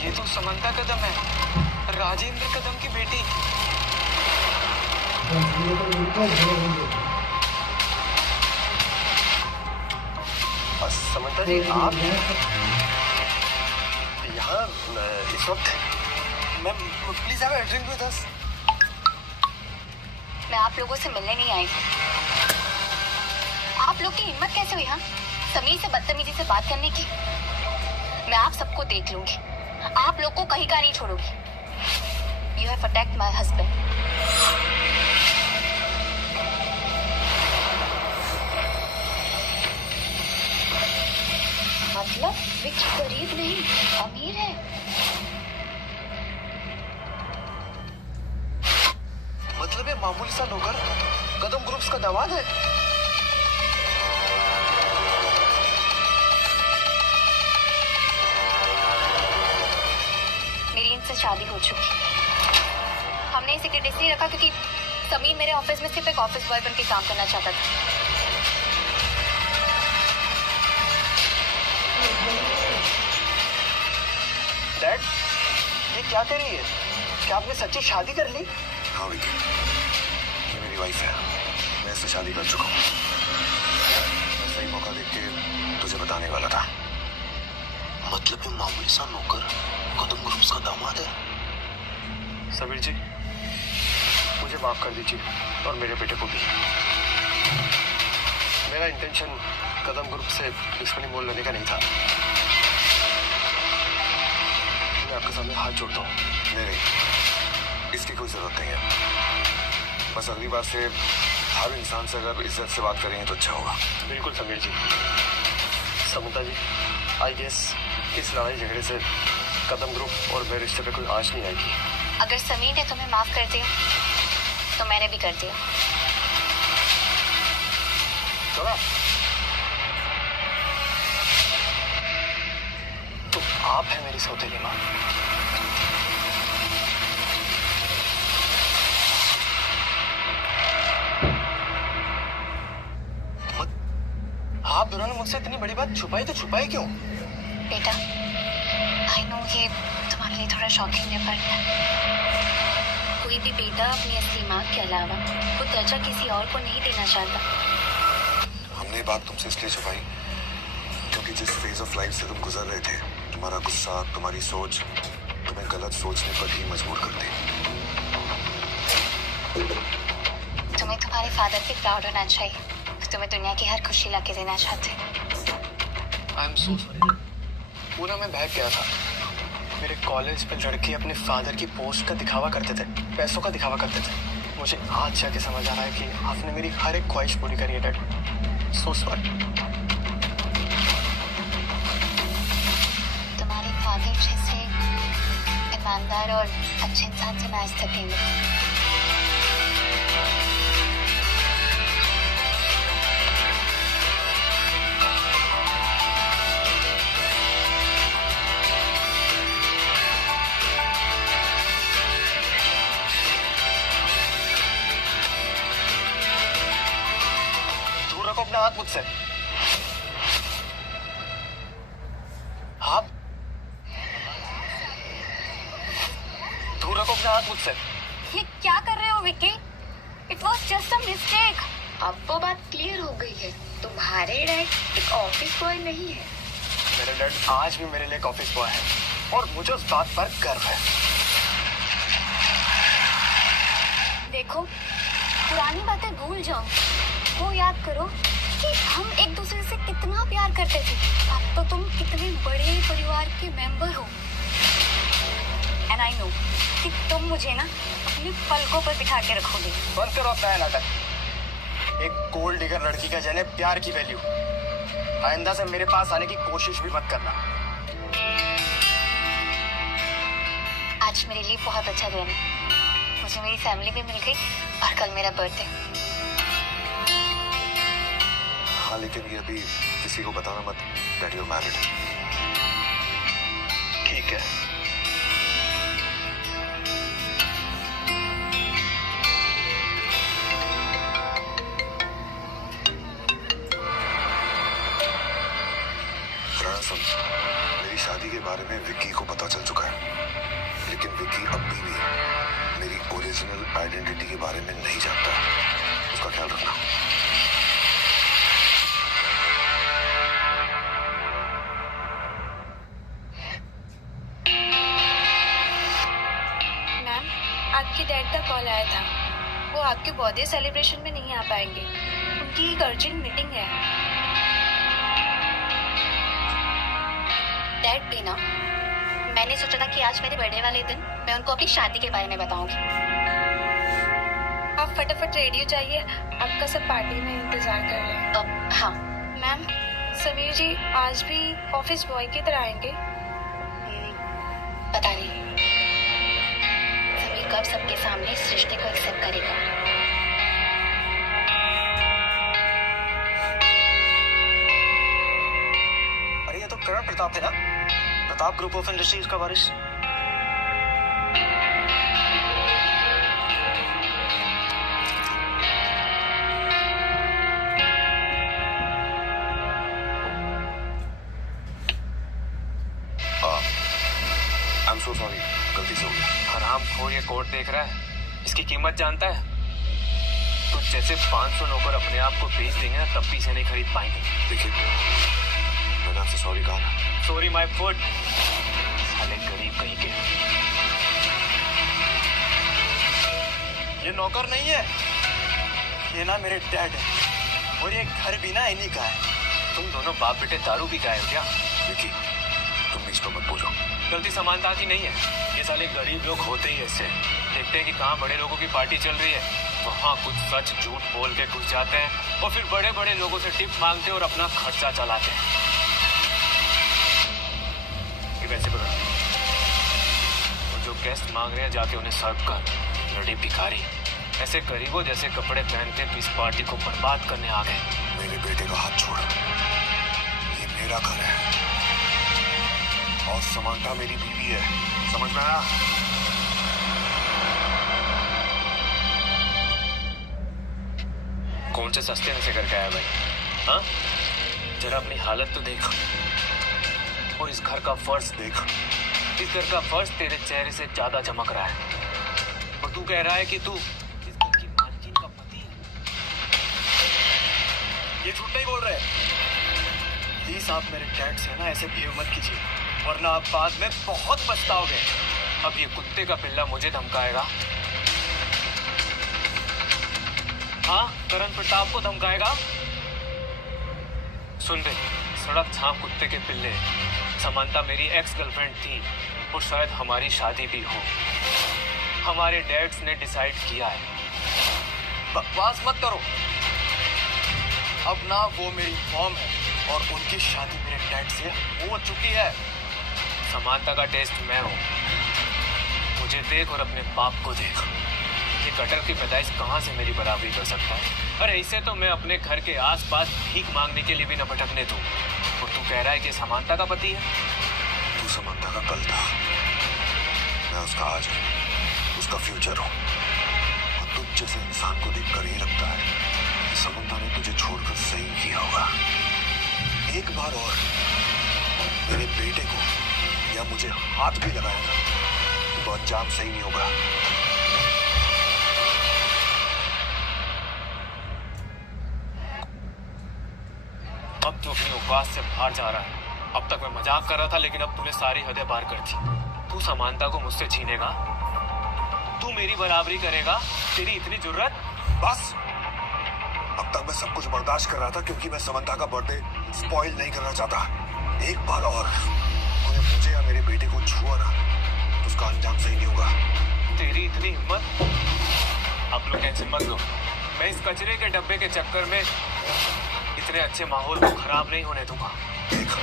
ये तो समंता कदम है, राजेंद्र कदम की बेटी। समंता जी, आप यहाँ इस वक्त? Ma'am please have a drink with us. मैं आप लोगों से मिलने नहीं आई। आप लोग की हिम्मत कैसे हुई? हाँ, समीर से बदतमीजी से बात करने की। मैं आप सबको देख लूंगी। आप लोग को कहीं का नहीं छोड़ूंगी। You have attacked my husband. मतलब विक्की गरीब नहीं, अमीर है। मतलब ये मामूली सा नौकर कदम ग्रुप्स का दामाद है? मेरी इनसे शादी हो चुकी। हमने सीक्रेट इसलिए रखा क्योंकि समीर मेरे ऑफिस में सिर्फ एक ऑफिस बॉय बन के काम करना चाहता था। डैड, ये क्या कर रही है? क्या आपने सच्ची शादी कर ली? हाँ विकी, ये मेरी वाइफ है। मैं इससे शादी कर चुका हूँ। मैं सही मौका देख के तुझे बताने वाला था। मतलब ये मामूली सा नौकर कदम ग्रुप्स का दामाद है? समीर जी, मुझे माफ कर दीजिए और मेरे बेटे को भी। मेरा इंटेंशन कदम ग्रुप से दुश्मनी मोल लेने का नहीं था। मैं आपके सामने हाथ जोड़ता हूँ। नहीं, इसकी कोई जरूरत नहीं है। बस अगली बार से हर इंसान से अगर इज्जत से बात करेंगे तो अच्छा होगा। बिल्कुल समीर जी। समंता जी, आई गेस इस लड़ाई झगड़े से कदम ग्रुप और मेरे रिश्ते पे कोई आँच नहीं आएगी। अगर समीर ने तुम्हें माफ कर दिया तो मैंने भी कर दिया। चला तो आप है मेरी सौतेली माँ। आप दोनों ने मुझसे इतनी बड़ी बात छुपाई तो छुपाई क्यों? बेटा, आई नो ये तुम्हारे लिए थोड़ा शॉकिंग है, पर कोई भी बेटा अपनी असली माँ के अलावा वो दर्जा किसी और को नहीं देना चाहता। हमने ये बात तुमसे इसलिए छुपाई क्योंकि जिस फेज ऑफ लाइफ से तुम गुजर रहे थे, तुम्हारा गुस्सा, तुम्हारी सोच तुम्हें गलत सोचने पर ही मजबूर कर दी। तुम्हें तुम्हारे फादर पे प्राउड होना चाहिए। तुम्हें दुनिया की हर खुशी लाके देना चाहते। I am so sorry. पूरा मैं बहक गया था। मेरे कॉलेज पे लड़के अपने फादर की पोस्ट का दिखावा करते थे, पैसों का दिखावा करते थे। मुझे आज जाके समझ आ रहा है कि आपने मेरी हर एक ख्वाहिश पूरी करी है डैड। So sorry. तुम्हारे फादर जैसे ईमानदार और अच्छे इंसान से मैं आज तक नहीं मिली। दूर रखो अपना हाथ मुझसे। आप दूर रखो अपना हाथ मुझसे। ये क्या कर रहे हो Vicky? It was just a mistake. अब वो बात क्लियर हो गई है। तुम्हारे डैड एक ऑफिस बॉय नहीं है। मेरे डैड आज भी मेरे लिए एक ऑफिस बॉय है और मुझे उस बात पर गर्व है। देखो, पुरानी बातें भूल जाओ। वो याद करो कि हम एक दूसरे से कितना प्यार करते थे। अब तो तुम कितने बड़े परिवार के मेंबर हो। एंड आई नो कि तुम मुझे ना अपनी पलकों पर बिठा के रखोगे। बंद करो अपना नाटक। एक गोल्ड डिगर लड़की का जाने प्यार की वैल्यू। आइंदा से मेरे पास आने की कोशिश भी मत करना। आज मेरे लिए बहुत अच्छा दिन है। मुझे मेरी फैमिली भी मिल गई और कल मेरा बर्थडे। हाँ, लेकिन ये अभी किसी को बताना मत दैट यू आर मैरिड। ठीक है। राणा सुन, मेरी शादी के बारे में विक्की को पता चल चुका है, लेकिन विक्की अभी भी मेरी ओरिजिनल आइडेंटिटी के बारे में नहीं जानता। उसका ख्याल रखना। मैम, आपके डैड का कॉल आया था। वो आपके बर्थडे सेलिब्रेशन में नहीं आ पाएंगे। उनकी एक अर्जेंट मीटिंग है। डैड भी ना, मैंने सोचा था कि आज मेरे बर्थडे वाले दिन मैं उनको अपनी शादी के बारे में बताऊंगी। आप फटाफट रेडी हो जाइए। आपका सब पार्टी में इंतजार कर रहे हैं। हाँ। मैम, समीर जी आज भी ऑफिस बॉय की तरह आएंगे। पता नहीं समीर कब सबके सामने इस रिश्ते को एक्सेप्ट करेगा। अरे ये तो करण प्रताप है ना, प्रताप ग्रुप ऑफ इंडस्ट्रीज का वारिस। आई एम सो सॉरी, गलती से हो गया। हरामखोर ये कोट देख रहा है, इसकी कीमत जानता है? तो जैसे 500 नौकर अपने आप को बेच देंगे ना, तब भी इसे नहीं खरीद पाएंगे। देखिए, मैंने आपसे सॉरी कहा ना। Sorry my foot. साले गरीब कहीं के। ये नौकर नहीं है, ये ना मेरे डैड है और ये घर भी ना इन्हीं का है। तुम दोनों बाप बेटे दारू भी गए हो क्या? विक्की, तुम बीच में मत बोलो। गलती समानता की नहीं है। ये साले गरीब लोग होते ही ऐसे। देखते हैं कि कहाँ बड़े लोगों की पार्टी चल रही है, वहाँ कुछ सच झूठ बोल के घुस जाते हैं और फिर बड़े बड़े लोगों से टिप मांगते हैं और अपना खर्चा चलाते हैं। ये वैसे करो, और जो गेस्ट मांग रहे हैं जाके उन्हें सर्व कर। लड़ी भिखारी, ऐसे गरीबों जैसे कपड़े पहन के इस पार्टी को बर्बाद करने आ गए। मेरे बेटे का हाथ छोड़। ये मेरा घर है और समानता मेरी बीवी है, समझ में आया? कौन से सस्ते में से करके आया भाई? हाँ, जरा अपनी हालत तो देख और इस घर का फर्श देख। इस घर का फर्श तेरे चेहरे से ज्यादा चमक रहा है और तू कह रहा है कि तू इस घर की मालकिन का पति है। ये झूठ नहीं बोल रहे। प्लीज आप मेरे डैड से ना ऐसे बिहेव मत कीजिए, वरना आप बाद में बहुत पछताओगे। अब ये कुत्ते का पिल्ला मुझे धमकाएगा? हाँ, करण प्रताप को धमकाएगा? सुन बे, सड़क छाप कुत्ते के पिल्ले, समंता मेरी एक्स गर्लफ्रेंड थी और शायद हमारी शादी भी हो। हमारे डैड्स ने डिसाइड किया है। बकवास मत करो। अब ना वो मेरी मॉम है और उनकी शादी मेरे डैड से हो चुकी है। समानता का टेस्ट मैं हूँ। मुझे देख और अपने बाप को देख। ये कटर की पैदाइश कहाँ से मेरी बराबरी कर सकता है? अरे इसे तो मैं अपने घर के आसपास भीख मांगने के लिए भी न भटकने दूं। और तू कह रहा है कि समानता का पति है? तू समंता का कल था, मैं उसका आज हूं, उसका फ्यूचर हूं। और तुझ जैसे इंसान को देखकर ही लगता है कि समंता ने तुझे छोड़कर सही किया होगा। एक बार और मेरे बेटे को या मुझे हाथ भी लगाएगा तो अंजाम सही नहीं होगा। अब तू अपनी औकात से बाहर जा रहा है। अब तक मैं मजाक कर रहा था, लेकिन अब तूने सारी हदें पार कर दी। तू समानता को मुझसे छीनेगा? तू मेरी बराबरी करेगा? तेरी इतनी जुर्रत? बस, अब तक मैं सब कुछ बर्दाश्त कर रहा था क्योंकि मैं समंता का बर्थडे स्पॉइल नहीं करना चाहता। एक बार और तूने मुझे या मेरे बेटे को छुआ ना तो उसका अंजाम सही नहीं होगा। तेरी इतनी हिम्मत? आप लोग टेंशन मत लो, मैं इस कचरे के डब्बे के चक्कर में इतने अच्छे माहौल को खराब नहीं होने दूंगा। देख,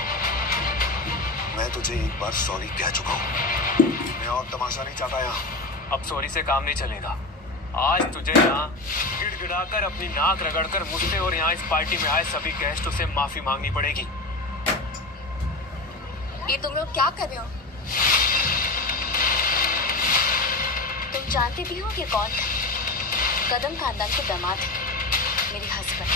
मैं तुझे एक बार सॉरी कह चुका हूँ, मैं और तमाशा नहीं चाहता यहाँ। अब सॉरी से काम नहीं चलेगा। आज तुझे यहाँ गिड़गिड़ाकर अपनी नाक रगड़कर मुझसे और यहाँ इस पार्टी में आए सभी गेस्टों से माफी मांगनी पड़ेगी। ये तुम लोग क्या कर रहे हो? तुम जानते भी हो कि कौन है? कदम खानदान के दामाद है, मेरी हस्बैंड।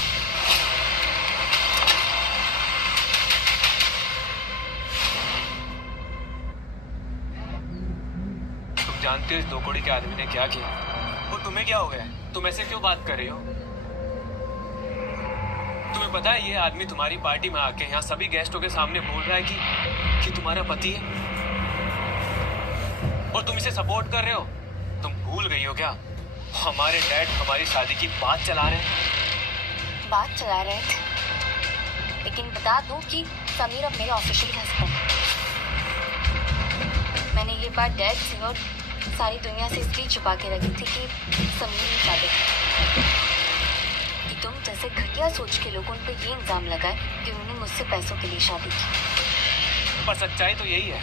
तुम जानते हो इस दोकोड़ी के आदमी ने क्या किया? और तुम्हें क्या हो गया? तुम ऐसे क्यों बात कर रही हो? तुम्हें पता है ये आदमी तुम्हारी पार्टी में आके यहाँ सभी गेस्टों के सामने बोल रहा है कि तुम्हारा पति है और तुम इसे सपोर्ट कर रहे हो। तुम भूल गई हो क्या? हमारे डैड हमारी शादी की बात चला रहे हैं। बात चला रहे थे, लेकिन बता दूं कि समीर अब मेरे ऑफिशियल हस्बैंड है। मैंने ये बात डैड से और सारी दुनिया से इसलिए छुपा के रखी थी कि समीर ने शादी कि तुम जैसे घटिया सोच के लोगों पे ये इल्जाम लगाए कि उन्होंने मुझसे पैसों के लिए शादी की। पर सच्चाई तो यही है।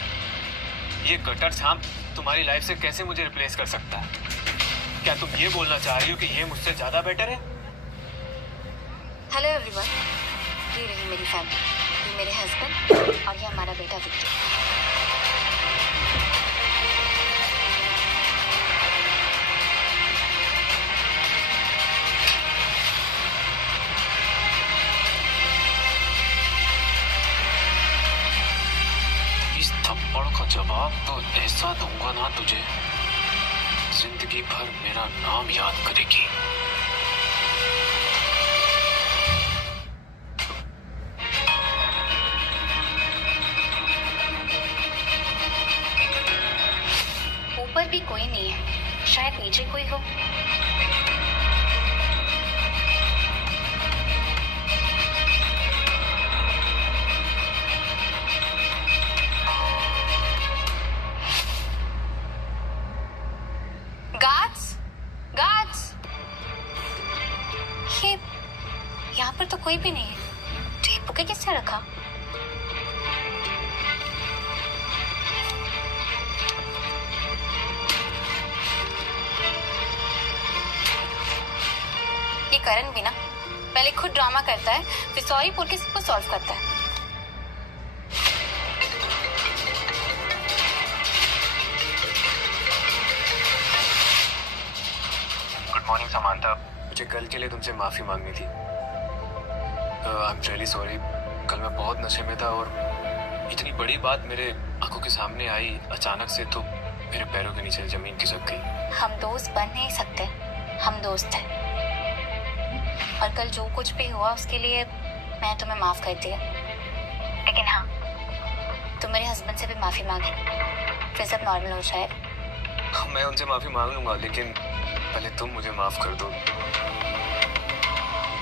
ये गटर छाप तुम्हारी लाइफ से कैसे मुझे रिप्लेस कर सकता है? क्या तुम ये बोलना चाह रही हो कि ये मुझसे ज्यादा बेटर है? हेलो एवरीवन, ये रही मेरी फैमिली, ये मेरे हस्बैंड और ये हमारा बेटा विक्टर। इस थप्पड़ का जवाब तो ऐसा दूंगा ना तुझे, जिंदगी भर मेरा नाम याद करेगी। ऊपर भी कोई नहीं है, शायद नीचे कोई हो। गार्ड्स, ये यहाँ पर तो कोई भी नहीं है, तो ये बुके किसने रखा? ये करण भी ना पहले खुद ड्रामा करता है, फिर सॉरी बोल के सबको सॉल्व करता है। गुड मॉर्निंग समांता, मुझे कल के लिए तुमसे माफी मांगनी थी। I am really sorry. कल मैं बहुत नशे में था और इतनी बड़ी बात मेरे आंखों के सामने आई अचानक से, तो मेरे पैरों के नीचे जमीन खिसक गई। हम दोस्त बन नहीं सकते, हम दोस्त हैं। और कल जो कुछ भी हुआ उसके लिए मैं तुम्हें माफ कर दिया। लेकिन हाँ, तुम मेरे हस्बैंड से भी माफी मांगी, फिर सब नॉर्मल हो जाए। मैं उनसे माफी मांग लूंगा, लेकिन पहले तुम मुझे माफ कर दो।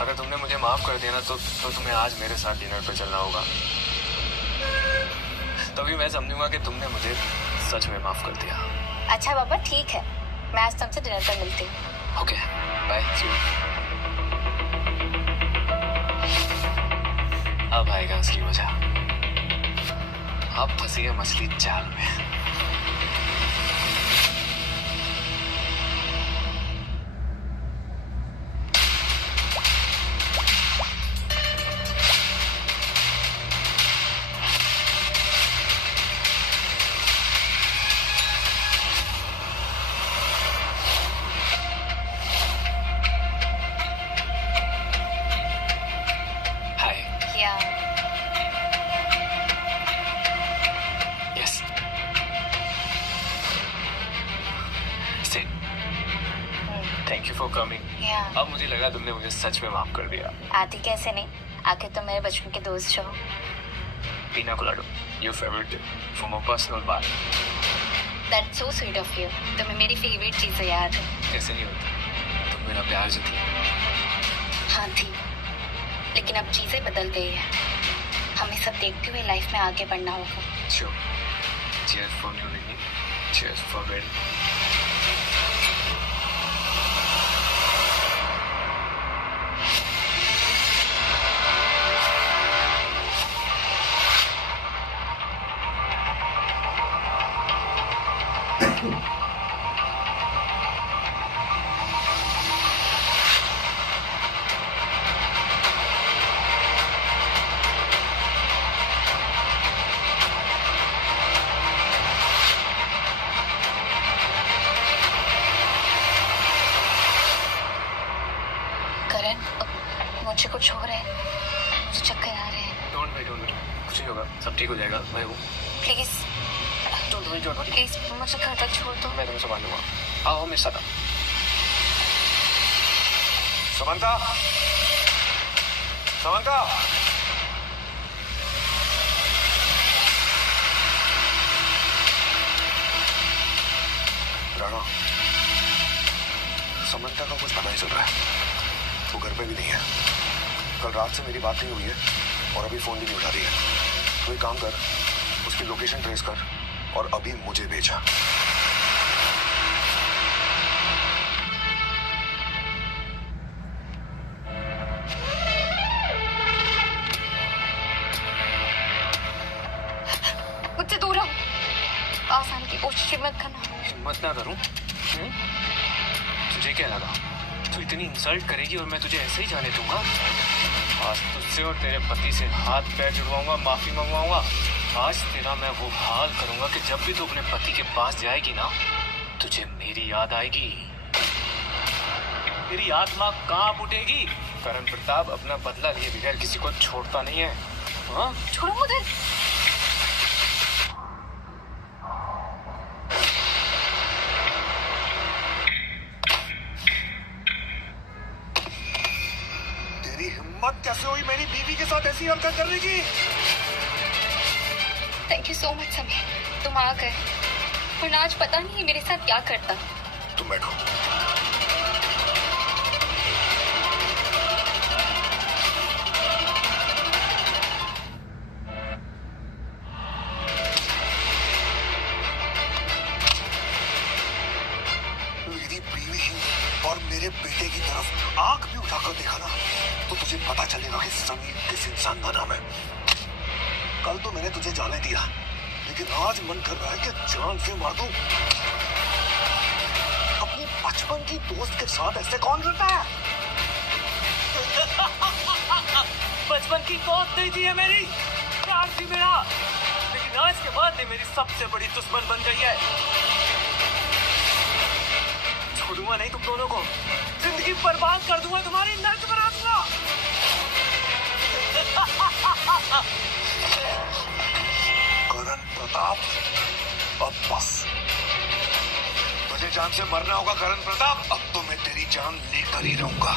अगर तुमने मुझे माफ कर दिया ना तो तुम्हें आज मेरे साथ डिनर पे चलना होगा। तभी मैं समझूंगा कि तुमने मुझे सच में माफ कर दिया। अच्छा बाबा, ठीक है, मैं आज तुमसे डिनर पर मिलती हूँ। Okay, bye. अब आएगा असली मजा। अब फंसी है मछली जाल में। Thank you for coming. अब मुझे लगा तुमने मुझे सच में माफ कर दिया। आती कैसे नहीं, आखिर तुम मेरे बचपन के दोस्त हो। पीना कोलाडो, your favourite for my personal bar. That's so sweet of you. तुम्हें मेरी फेवरेट चीजें याद है। कैसे नहीं होता, तुम मेरा प्यार जो थी। हाँ थी, लेकिन अब चीजें बदल गई है। हमें सब देखते हुए लाइफ में आगे बढ़ना होगा। Sure. Cheers for new beginning. Cheers for wedding. करण, मुझे कुछ हो रहा है, मुझे चक्कर आ रहे हैं। Don't worry, कुछ नहीं होगा, सब ठीक हो जाएगा। मैं हूँ। Please Don't worry. प्लीज मुझे घर तक छोड़ दो। मैं तुम्हें संभाल लूंगा। आओ मेरे साथ। समंता, समंता। राणा, समंता का कुछ पता नहीं चल रहा है। वो घर पे भी नहीं है। कल रात से मेरी बात नहीं हुई है और अभी फोन भी नहीं उठा रही है। तो एक काम कर, उसकी लोकेशन ट्रेस कर और अभी मुझे भेजा। मुझसे दूर रहो, पास आने की कोशिश मत करना। हिम्मत ना करूं? तुझे क्या लगा तू इतनी इंसल्ट करेगी और मैं तुझे ऐसे ही जाने दूंगा? आज तुझसे और तेरे पति से हाथ पैर जुड़वाऊंगा, माफी मंगवाऊंगा। आज तेरा मैं वो हाल करूंगा कि जब भी तू अपने पति के पास जाएगी ना, तुझे मेरी याद आएगी। तेरी आत्मा कांप उठेगी। करण प्रताप अपना बदला लिए बगैर किसी को छोड़ता नहीं है। हाँ? छोड़ो मुझे। हिम्मत कैसे हुई मेरी बीवी के साथ ऐसी हरकत करने की? Thank you so much Sameer, तुम आ गए, वरना आज पता नहीं मेरे साथ क्या करता। तुम बैठो। मेरी बीवी और मेरे बेटे की तरफ आंख भी उठाकर देखा ना तो तुझे पता चलेगा कि समीर किस इंसान का नाम है। कल तो मैंने तुझे जाने दिया, लेकिन आज मन कर रहा है कि जान से मार दूं। अपनी बचपन की दोस्त के साथ ऐसे कौन रहता है? बचपन की दोस्त नहीं थी है मेरी, प्यार थी मेरा, लेकिन आज के बाद मेरी सबसे बड़ी दुश्मन बन गई है। छोड़ूंगा नहीं तुम दोनों को, जिंदगी बर्बाद कर दूंगा, तुम्हारी नर्क बना दूंगा। करण प्रताप, अब बस। तुझे जान से मरना होगा करण प्रताप। अब तो मैं तेरी जान लेकर ही रहूंगा।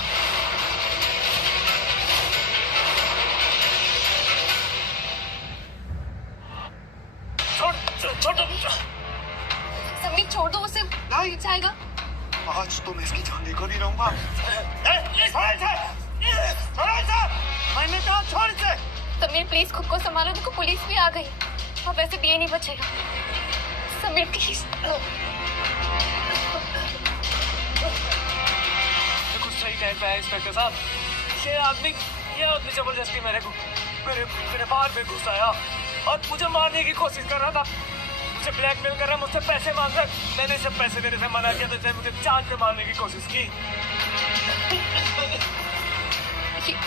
समीर छोड़ दो उसे, नहीं। जाएगा। आज तो मैं इसकी जान लेकर नहीं रहूंगा। मैंने कहा छोड़ इसे। समीर प्लीज खुद को संभालो, देखो पुलिस भी आ गई, अब वैसे भी ये नहीं बचेगा। समीर प्लीज। कुछ सही कहता है इंस्पेक्टर साहब। ये आदमी जबरदस्ती मेरे बाल में घुस आया और मुझे मारने की कोशिश कर रहा था, मुझे ब्लैकमेल कर रहा, मुझसे पैसे मांग रहा। मैंने इसे पैसे देने से मना किया तो इसने मुझे जान से मारने की कोशिश की।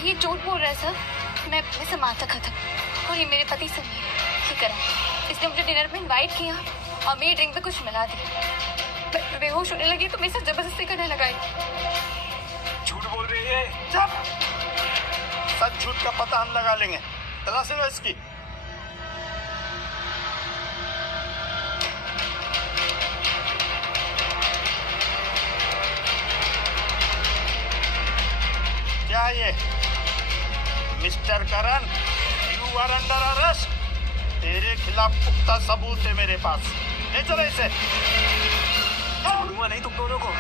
ये झूठ बोल रहा है सर, मैं समाता खत्म और ये मेरे पति समीर की तरह, इसने मुझे डिनर में इनवाइट किया और मेरी ड्रिंक में कुछ मिला दिया। मैं बेहोश होने लगी तो मेरे साथ जबरदस्ती करने लगा। झूठ बोल रही है। चुप। सच झूठ का पता हम लगा लेंगे, तलाशी लो इसकी। क्या ये mister Karan, you are under arrest. तेरे खिलाफ पुख्ता सबूत है मेरे पास, ले चलो इसे। छोड़ूंगा नहीं तुम दोनों को।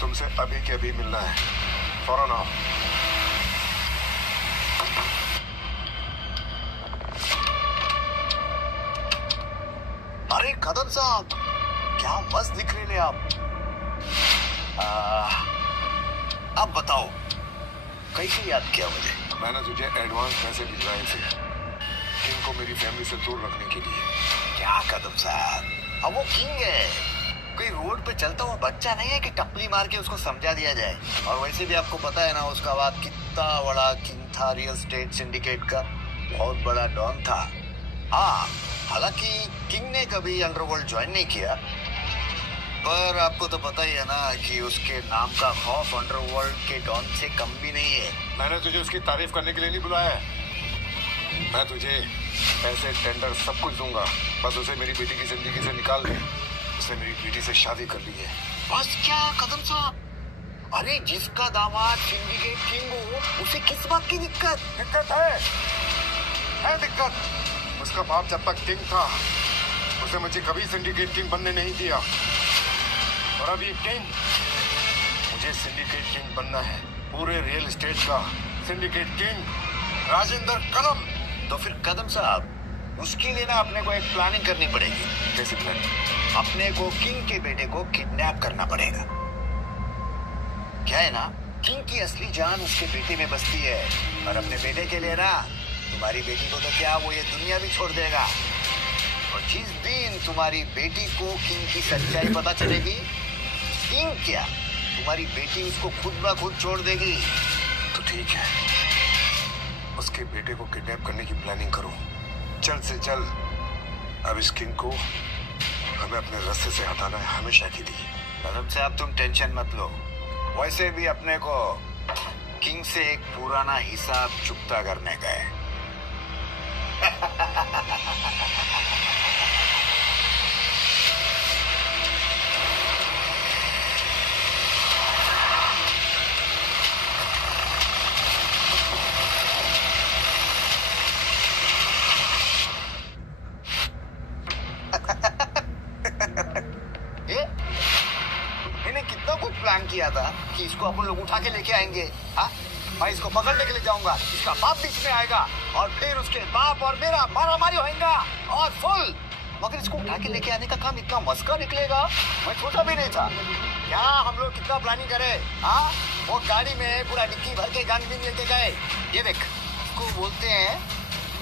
तुमसे अभी के अभी मिलना है, फौरन आओ। अरे कदम साहब, क्या मस्त दिख रहे हैं आप। अब बताओ कैसे याद किया मुझे? मैंने तुझे एडवांस पैसे भिजवाए थे इनको मेरी फैमिली से दूर रखने के लिए। क्या कदम साहब, अब वो किंग है, कोई रोड पे चलता हुआ बच्चा नहीं है कि टपली मार के उसको समझा दिया जाए। और वैसे भी आपको पता है ना उसका बाप कितना बड़ा किंग था, रियल एस्टेट सिंडिकेट का बहुत बड़ा डॉन था। हाँ, हालांकि किंग ने कभी अंडरवर्ल्ड ज्वाइन नहीं किया, पर आपको तो पता ही है ना कि उसके नाम का खौफ अंडरवर्ल्ड के डॉन से कम भी नहीं है। मैंने तुझे उसकी तारीफ करने के लिए नहीं बुलाया है, मैं तुझे पैसे टेंडर सब कुछ दूंगा, बस उसे मेरी बेटी की जिंदगी से निकाल दे। उसने मेरी बेटी से शादी कर ली है। बस क्या कदम साहब, अरे जिसका दामाद सिंडिकेट किंग हो उसे किस बात की दिक्कत? दिक्कत है दिक्कत। उसका बाप जब तक किंग था उसे मुझे कभी सिंडिकेट किंग बनने नहीं दिया, और अब ये किंग, मुझे सिंडिकेट किंग बनना है, पूरे रियल एस्टेट का सिंडिकेट किंग राजेंद्र कदम। तो फिर कदम साहब उसके लिए ना अपने को एक प्लानिंग करनी पड़ेगी। कैसे प्लान? अपने को किंग के बेटे को किडनैप करना पड़ेगा। क्या है ना, किंग की असली जान उसके बेटे में बसती है, और अपने बेटे के लिए ना तुम्हारी बेटी को तो क्या, वो ये दुनिया भी छोड़ देगा। और जिस दिन तुम्हारी बेटी को किंग की सच्चाई पता चलेगी, किंग क्या तुम्हारी बेटी उसको खुद ब खुद छोड़ देगी। तो ठीक है, उसके बेटे को किडनैप करने की प्लानिंग करो, जल्द से जल्द। अब इस किंग को हमें अपने रास्ते से हटाना है हमेशा के लिए। कदम साहब तुम टेंशन मत लो, वैसे भी अपने को किंग से एक पुराना हिसाब चुकता करने का है। प्लान किया था कि इसको अपन लोग उठा के लेके आएंगे। हाँ, मैं इसको पकड़ने के लिए जाऊंगा, इसका बाप बीच में आएगा और फिर उसके बाप और मेरा मारामारी होएगा और फुल। मगर इसको उठा के लेके आने का काम इतना मस्का निकलेगा, मैं सोचा भी नहीं था। क्या हम लोग कितना प्लानिंग करे। हाँ, वो गाड़ी में पूरा डिक्की भर के गन भी लेके गए। ये देख, इसको बोलते हैं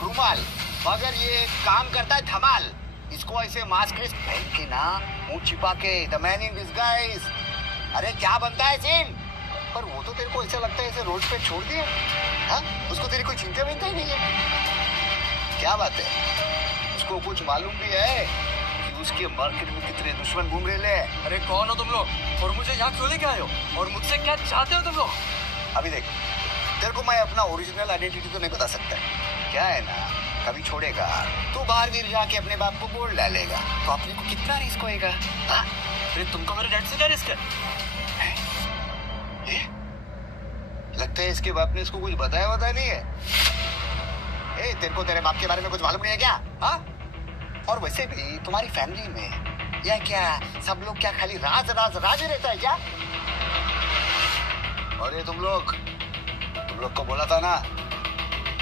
रुमाल, मगर ये काम करता है धमाल। इसको ऐसे मास्क पहन के ना, मुंह छिपा के, द मैन इन डिस्गाइज। अरे क्या बनता है सीन। पर वो तो तेरे को ऐसा लगता है ऐसे रोड पे छोड़ दिए। हाँ, उसको तेरी कोई चिंता विंता ही नहीं है। क्या बात है, उसको कुछ मालूम भी है कि उसके मार्केट में कितने दुश्मन घूम रहे हैं। अरे कौन हो तुम लोग और मुझे यहाँ क्यों लेके आए हो और मुझसे क्या चाहते हो तुम लोग? अभी देख, तेरे को मैं अपना ओरिजिनल आइडेंटिटी तो नहीं बता सकता, क्या है ना, कभी छोड़ेगा तो बाहर गिर जाके अपने बाप को बोल डालेगा, तो अपने को कितना रिस्क होएगा? हाँ? फिर तुमको मेरे डैड से क्या रिस्क है? ये लगता है इसके बाप ने इसको कुछ बताया नहीं है। ए, तेरे को तेरे बाप के बारे में कुछ मालूम नहीं है क्या? हाँ? और वैसे भी तुम्हारी फैमिली में या क्या सब लोग क्या खाली राज ही रहता है क्या? और ये तुम लोग को बोला था ना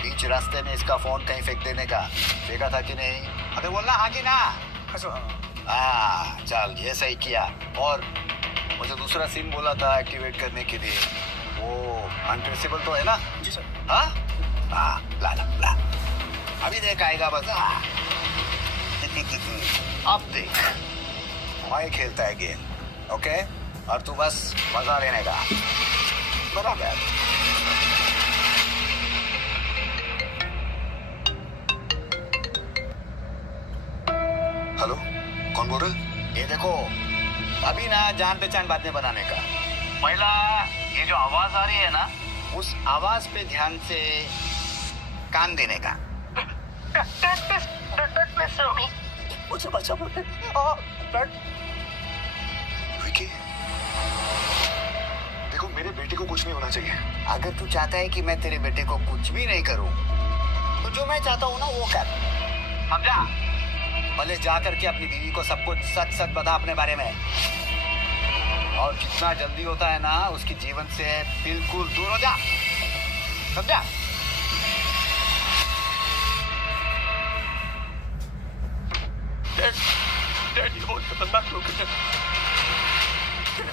बीच रास्ते में इसका फोन कहीं फेंक देने का, फेंका था कि नहीं? अबे बोलना हाँ कि ना? चल ये सही किया। और मुझे दूसरा सिम बोला था एक्टिवेट करने के लिए, वो अनट्रेसेबल तो है ना? जी सर। हाँ, ला अभी देख आएगा मजा। अब देख, मैं खेलता है गेम, ओके? और तू बस मजा लेने का, बराबर? हेलो, कौन बोल रहा है? ये देखो, अभी ना जान पहचान बातें बनाने का। पहला ये जो आवाज आ रही है ना, उस आवाज पे ध्यान से कान देने का। मुझे बचा बोले। विकी, देखो मेरे बेटे को कुछ नहीं होना चाहिए। अगर तू चाहता है कि मैं तेरे बेटे को कुछ भी नहीं करूं, तो जो मैं चाहता हूं ना वो कर, समझा? भले जा करके अपनी बीवी को सब कुछ सच बता अपने बारे में, और जितना जल्दी होता है ना उसकी जीवन से बिल्कुल दूर हो जा, समझा? डैड, ये बहुत खतरनाक लोग हैं।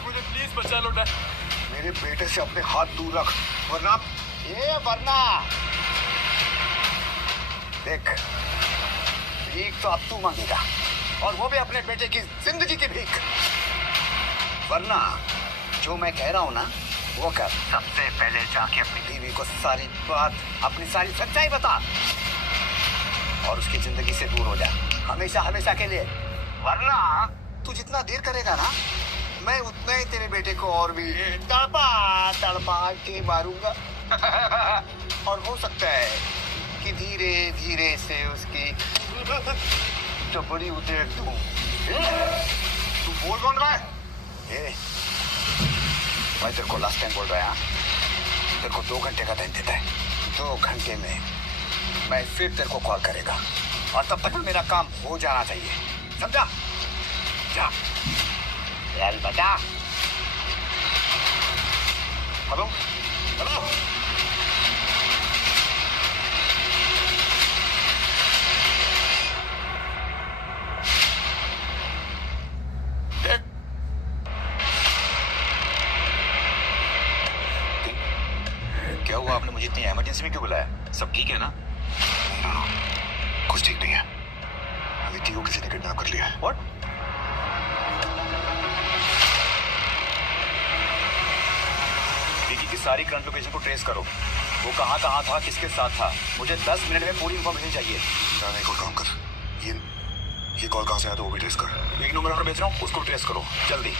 मुझे प्लीज बचा लो डैड। मेरे बेटे से अपने हाथ दूर रख, वरना देख, भीख तो अब तू मांगेगा, और वो भी अपने बेटे की जिंदगी की भीख। वरना जो मैं कह रहा हूं ना वो कर। सबसे पहले जाके अपनी बीवी को सारी बात, अपनी सारी सच्चाई बता, और उसकी जिंदगी से दूर हो जा, हमेशा के लिए। वरना तू जितना देर करेगा ना, मैं उतना ही तेरे बेटे को और भी तड़पा के मारूंगा। और हो सकता है कि धीरे धीरे से उसकी चपड़ी उतेर दूं। तू बोल कौन रहा है? मैं तेरे को लास्ट टाइम बोल रहा है, तेरे को 2 घंटे का टाइम देता है। 2 घंटे में मैं फिर तेरे को कॉल करेगा, और तब तक मेरा काम हो जाना चाहिए, समझा? जा यार बेटा। हेलो, क्या हुआ? आपने मुझे इतनी इमरजेंसी में क्यों बुलाया? सब ठीक है ना? कुछ ठीक नहीं है। विकी को किसी ने किडनैप कर लिया है। What? विकी की सारी करंट लोकेशन को ट्रेस करो। वो कहाँ था, किसके साथ था, मुझे 10 मिनट में पूरी इन्फॉर्मेशन चाहिए। एक और काम कर, ये कॉल कहाँ से आया था वो भी ट्रेस कर। एक नंबर भेज रहा हूँ, उसको ट्रेस करो जल्दी।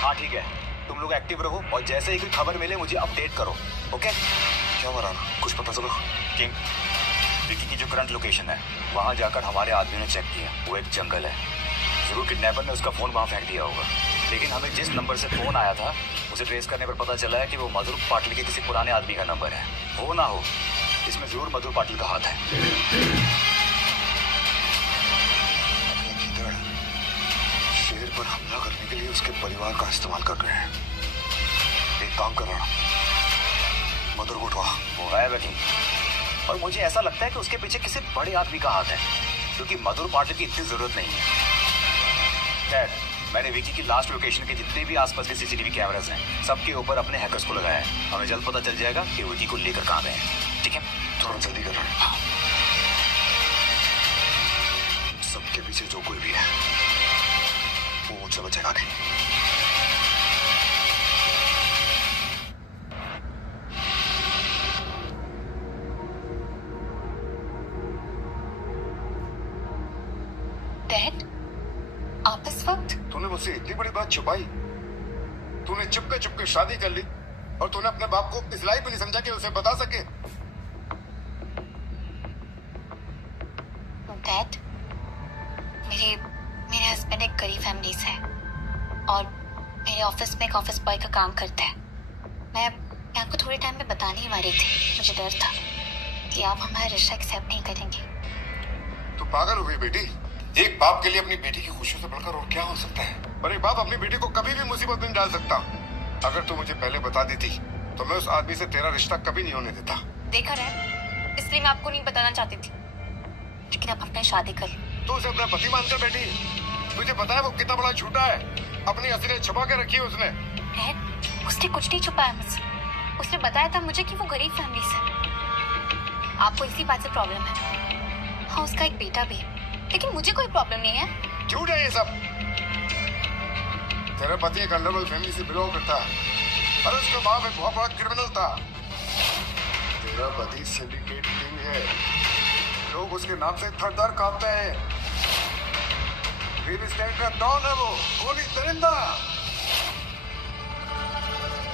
हाँ ठीक है, तुम लोग एक्टिव रहो, और जैसे ही कोई खबर मिले मुझे अपडेट करो, ओके? क्या मरा? कुछ पता चला? किंग, विकी की जो करंट लोकेशन है वहां जाकर हमारे आदमियों ने चेक किया, वो एक जंगल है। जरूर किडनैपर ने उसका फोन वहां फेंक दिया होगा, लेकिन हमें जिस नंबर से फोन आया था उसे ट्रेस करने पर पता चला है कि वो मधुर पाटिल के किसी पुराने आदमी का नंबर है। हो ना हो, इसमें जरूर मधुर पाटिल का हाथ है। शेर पर हमला करने के लिए उसके परिवार का इस्तेमाल कर रहे हैं। एक काम कर रहा, मधुर को उठवा। वो है वकील, और मुझे ऐसा लगता है कि उसके पीछे किसी बड़े आदमी का हाथ है, क्योंकि मधुर पाटिल की इतनी जरूरत नहीं है। खैर, मैंने विकी की लास्ट लोकेशन के जितने भी आसपास के सीसीटीवी कैमरास हैं, सबके ऊपर अपने हैकर्स को लगाया है। हमें जल्द पता चल जाएगा कि विकी को लेकर कहाँ गए हैं। ठीक है, थोड़ा जल्दी कर रहा है। सबके पीछे जो कोई भी है वो मुझसे बचेगा नहीं। डैड, आप इस वक्त? तूने मुझसे इतनी बड़ी बात छुपाई। तूने चुपके चुपके शादी कर ली और तूने अपने बाप को इस लायक भी नहीं समझा कि उसे बता सके। डैड, मेरे हस्बैंड एक गरीब फैमिली से है और मेरे ऑफिस में एक ऑफिस बॉय का काम करता है। मैं आपको थोड़े टाइम में बताने ही वाली थी, मुझे डर था कि आप हमारा रिश्ता एक्सेप्ट नहीं करेंगे। तू पागल हो गई बेटी। एक बाप के लिए अपनी बेटी की खुशियों से बढ़कर और क्या हो सकता है। और एक बाप अपनी बेटी को कभी भी मुसीबत में नहीं डाल सकता। अगर तू मुझे पहले बता देती तो मैं उस आदमी से तेरा रिश्ता कभी नहीं होने देता। देखा रहे, इसलिए मैं आपको नहीं बताना चाहती थी, लेकिन आप अपने शादी कर लो। तू उसे अपना पति मानता बेटी? तुझे पता है वो कितना बड़ा झूठा है। अपनी असलियत छुपा के रखी है उसने। डैड, उसने कुछ नहीं छुपाया मुझसे। उसने बताया था मुझे कि वो गरीब फैमिली से। आपको इसी बात से प्रॉब्लम है। हाँ, उसका एक बेटा भी है, लेकिन मुझे कोई प्रॉब्लम नहीं है। झूठ है ये सब। तेरा पति एक अंडरवर्ल्ड फैमिली से बिलोंग करता है और उसका बाप एक बहुत बड़ा क्रिमिनल था। तेरा पति सिंडिकेट किंग है। लोग उसके नाम से थर-थर कांपते हैं। रियल एस्टेट का डॉन है वो, गोली दरिंदा।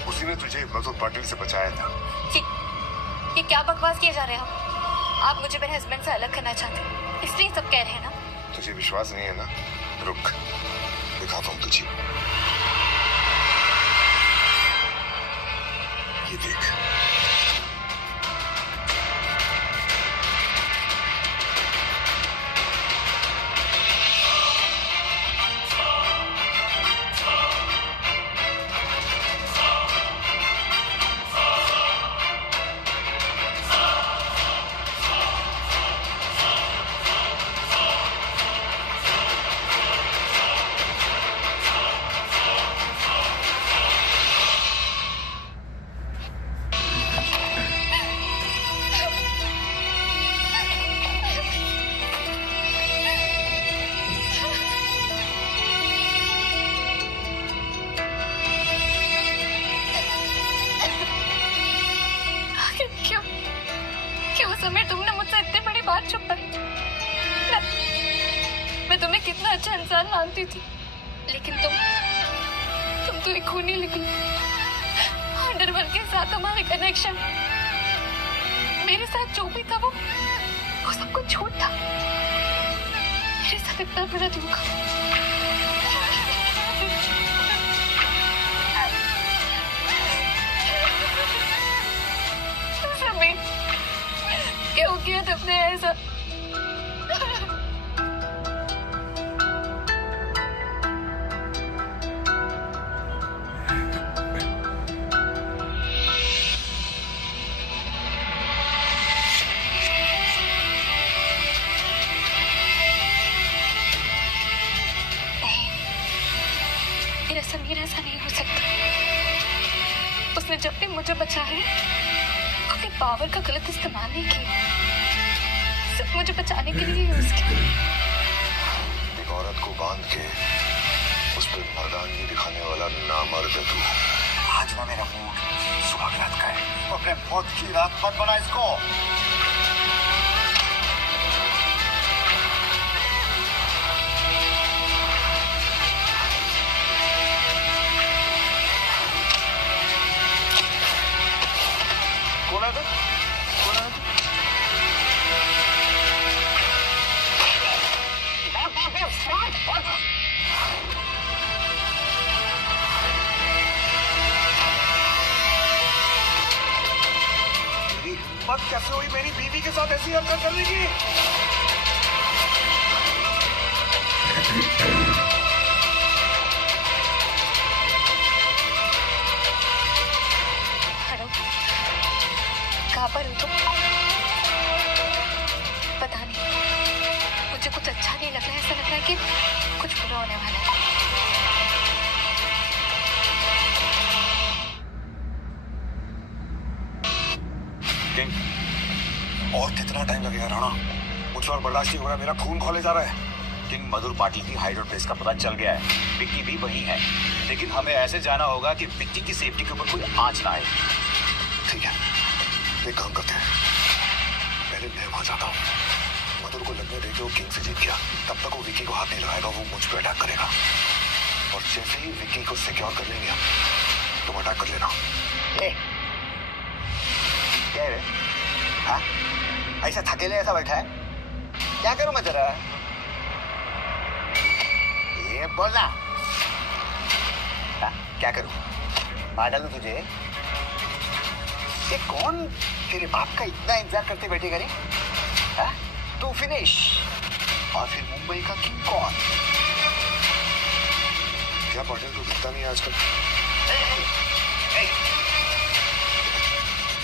उसी ने तुझे मजदूर पाटिल से बचाया था। ये क्या बकवास किए जा रहे हो? आप मुझे मेरे हस्बैंड से अलग करना चाहते हैं, इसलिए सब कह रहे हैं ना? तुझे विश्वास नहीं है ना? रुक, दिखाता हूँ तुझे। ये देख। समीर, तुमने मुझसे इतनी बड़ी बात छुपाई। मैं तुम्हें कितना अच्छा इंसान मानती थी, लेकिन तुम तो एक खूनी निकली। अंडरवर्ल्ड के साथ तुम्हारे कनेक्शन, मेरे साथ जो भी था वो सब कुछ झूठ था। मेरे साथ इतना बड़ा धोखा। समीर, क्यों किया तुमने ऐसा? मेरा समीर ऐसा नहीं हो सकता। उसने जब भी मुझे बचाया है, अपनी पावर का गलत इस्तेमाल नहीं किया, सिर्फ मुझे बचाने के लिए यूज किया। एक औरत को बांध के उस पर मर्दानगी दिखाने वाला नामर्द है तू। आज ना मेरा मूड सुहाग रात का है, तो अपने मौत की रात मत बना इसको। कौन है तू? कौन है तू? तेरी हिम्मत कैसे हुई मेरी बीवी के साथ ऐसी हरकत करने की? हेलो, कहाँ पर हो तुम? पता नहीं, मुझे कुछ अच्छा नहीं लग रहा है। ऐसा लग रहा है कि कुछ बुरा होने वाला है। किंग, और कितना टाइम लगेगा राणा? मुझे और बर्दाश्त नहीं हो रहा, मेरा खून खौले जा रहा है। किंग मधुर पाटिल की हाइडर प्लेस का पता चल गया है। विक्की भी वही है, लेकिन हमें ऐसे जाना होगा कि विक्की की सेफ्टी के ऊपर कोई आंच ना आए। ठीक है, एक काम करते हैं, पहले मैं वहां जाता हूँ, आर्थर को लगने दे कि वो किंग से जीत गया, तब तक वो विकी को हाथ नहीं लगाएगा, वो मुझ पे अटैक करेगा। और जैसे ही विकी को सिक्योर कर लेंगे तुम अटैक कर लेना। क्या रे? हाँ? ऐसा थकेले ऐसा बैठा है, क्या करूं मैं तेरा? ये बोलना। हाँ, क्या करूं? मार डालूं तुझे? ये कौन तेरे बाप का इतना इंतजार करते बैठेगा रे? हाँ? तू फिनिश और फिर मुंबई का किंग कौन? क्या पटेल को दिखता नहीं आजकल?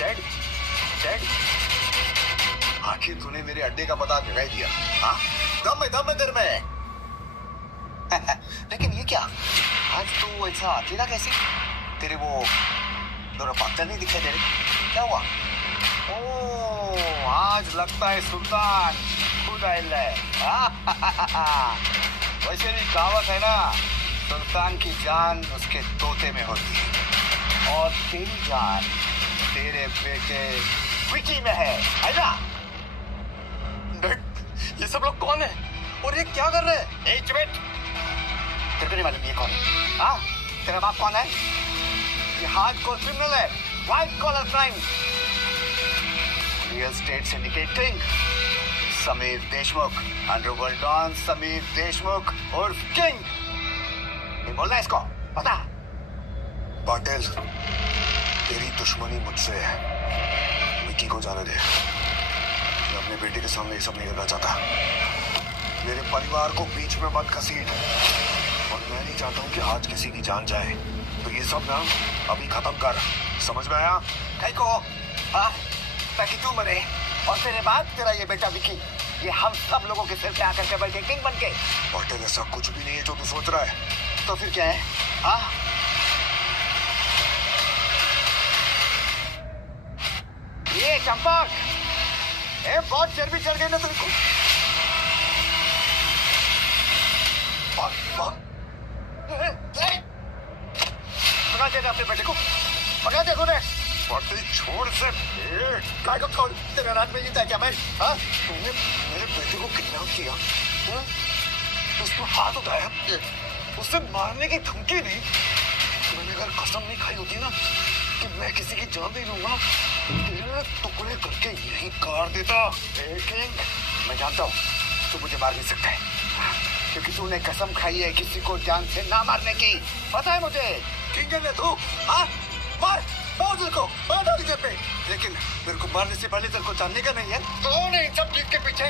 डैड, डैड, आखिर तूने मेरे अड्डे का पता जगा दिया। हाँ? दम है तेरे में। लेकिन ये क्या? आज तू ऐसा अकेला कैसे? तेरे वो दोनों पार्टनर नहीं दिखाई दे रहे? क्या हुआ? ओ, आज लगता है सुल्तान खुद आयल है। वैसे भी कहावत है ना, सुल्तान की जान उसके तोते में होती है और तेरी जान तेरे बेटे विकी में है ना? ये सब लोग कौन है और ये क्या कर रहे हैं? तेरे को नहीं मालूम ये कौन है? हाँ? तेरा बाप कौन है? ये हार्डकोर क्रिमिनल है, white collar crime, real estate syndicate king Sameer Deshmukh, underworld don Sameer Deshmukh और किंग। ये बोलना है इसको, पता? पाटिल, तेरी दुश्मनी मुझसे है, विकी को जाने दे। मैं अपने बेटे के सामने ये सब नहीं करना चाहता। मेरे परिवार को बीच में मत घसीट, और मैं नहीं चाहता हूँ कि आज किसी की जान जाए, तो ये सब ना अभी खत्म कर। समझ में आया? कहीं को हाँ? ताकि तू मरे और तेरे बाद तेरा ये बेटा विकी ये हम सब लोगों के सिर पे आकर के बैठे किंग बन के। पाटिल, ऐसा कुछ भी नहीं है जो तू सोच रहा है। तो फिर क्या है? हाँ? ये चंपक, बहुत चर्बी चढ़ गई ना तुमको। पकड़ा दे अपने बेटे को, पकड़ा दे उन्हें। पाटिल, छोड़ से। काय को छोड़, तेरा रात में जीता क्या मैं? हाँ? तूने मेरे बेटे को किडनैप किया, उसको हाथ उठाया, उसे मारने की धमकी दी। मैंने अगर कसम नहीं खाई होती ना कि मैं किसी की जान नहीं लूंगा, तेरे टुकड़े करके यहीं काट देता। किंग, मैं जानता हूँ तू मुझे मार नहीं सकता है, क्योंकि तूने कसम खाई है किसी को जान से ना मारने की। पता है मुझे। किंग है तू। हाँ? मार दिल को, मार डाल पे। लेकिन मेरे को मारने से पहले तेरे को जानने का नहीं है कौन है इन सब चीज के पीछे?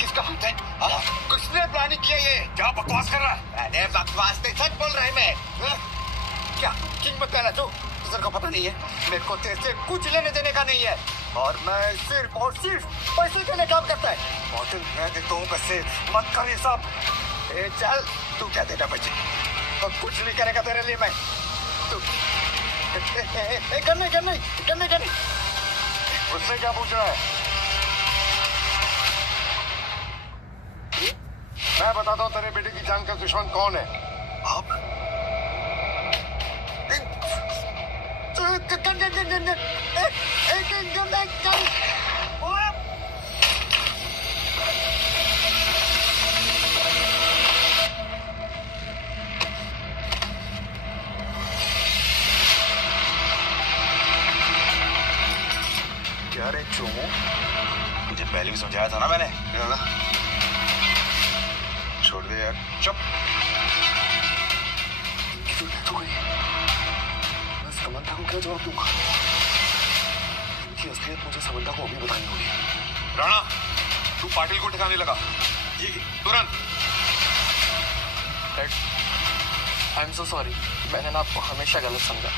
किसका हाथ है? किसने प्लानिंग किया ये? क्या बकवास कर रहा है? अरे बकवास नहीं, सच बोल रहा है मैं। क्या किंग मत कहना तू? तेरे को पता नहीं है मेरे को तेरे से कुछ लेने देने का नहीं है, और मैं सिर्फ और सिर्फ पैसे के लिए काम करता है। पाटिल, मैं देता हूँ पैसे, मत कर ये सब। चल, तू क्या देगा बच्चे? तो कुछ नहीं करेगा तेरे लिए मैं। तू करने उससे क्या पूछ रहा है? मैं बताता हूँ तेरे बेटे की जान का दुश्मन कौन है। आप क्या रे चोमू, तुझे पहले भी समझाया था ना मैंने। छोड़ दे यार, चुप। तू तो गई, मैं समंता को क्या जवाब दूंगा? इनकी असलियत मुझे समंता को अभी बतानी होगी। राणा, तू पाटिल को ठिकाने लगा, ये तुरंत। आई एम सो सॉरी, मैंने ना आपको हमेशा गलत समझा।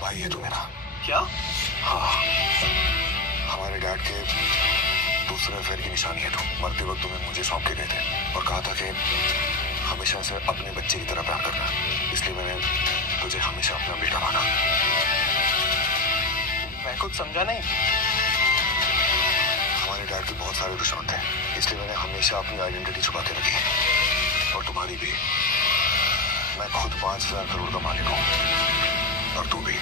भाई है तू मेरा। क्या? हाँ, हमारे डैड के दूसरे अफेयर की निशानी है तू। मरते वक्त तुम्हें मुझे सौंप के गए थे और कहा था कि हमेशा से अपने बच्चे की तरह प्यार करना, इसलिए मैंने तुझे हमेशा अपना बेटा माना। मैं कुछ समझा नहीं। हमारे डैड के बहुत सारे दुश्मन थे, इसलिए मैंने हमेशा अपनी आइडेंटिटी छुपा के रखी, और तुम्हारी भी। मैं खुद 5,000 करोड़ का मालिक हूँ, और तू भी।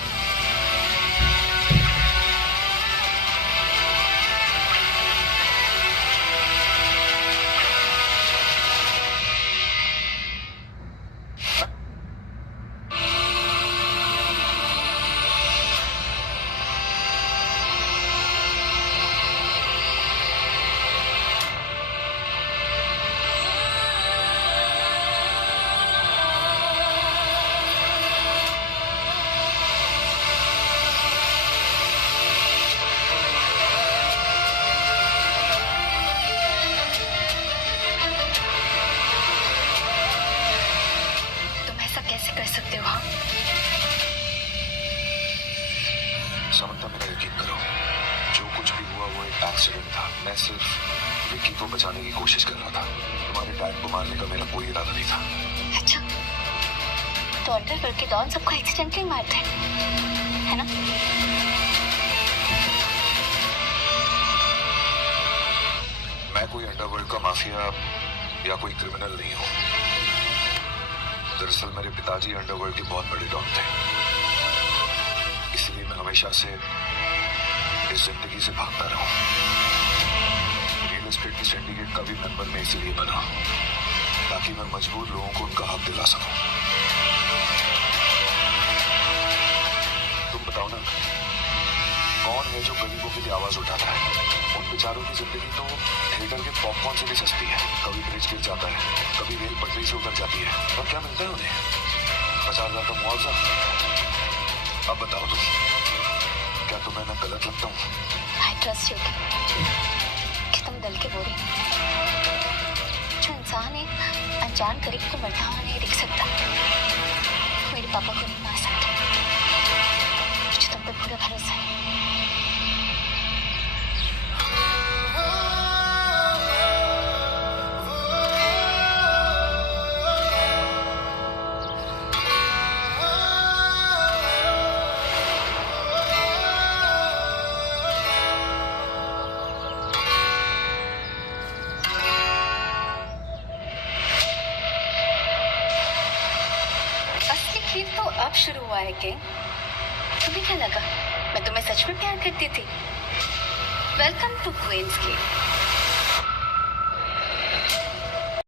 मैं सिर्फ विक्की को बचाने की कोशिश कर रहा था। तुम्हारे डैड को मारने का मेरा कोई इरादा नहीं था। अच्छा, तो अंडरवर्ल्ड के डॉन सबको एक्सीडेंटली मारते हैं, है ना? मैं कोई अंडरवर्ल्ड का माफिया या कोई क्रिमिनल नहीं हूं। दरअसल मेरे पिताजी अंडरवर्ल्ड के बहुत बड़े डॉन थे, इसलिए मैं हमेशा से इस जिंदगी से भागता रहा हूं। रियल एस्टेट की सिंडिकेट का भी मेंबर मैं इसलिए बना ताकि मैं मजबूर लोगों को उनका हक दिला सकूं। तुम बताओ ना, कौन है जो गरीबों के लिए आवाज उठाता है? उन बेचारों की जिंदगी तो थिएटर के पॉपकॉर्न से भी सस्ती है। कभी ब्रिज गिर जाता है, कभी रेल पटरी से उतर जाती है, और क्या मिलता है उन्हें? 50,000 का मुआवजा। अब बताओ तुम, क्या तुम्हें मैं गलत लगता हूँ? आई ट्रस्ट यू कि तुम दिल के बोरे। जो इंसान एक अनजान करीब को मरता हुआ नहीं देख सकता, मेरे पापा को नहीं मार सकता। मुझे तुम पे पूरा भरोसा है। खेल तो अब शुरू हुआ है किंग। तुम्हें क्या लगा मैं तुम्हें सच में प्यार करती थी? Welcome to queen's game.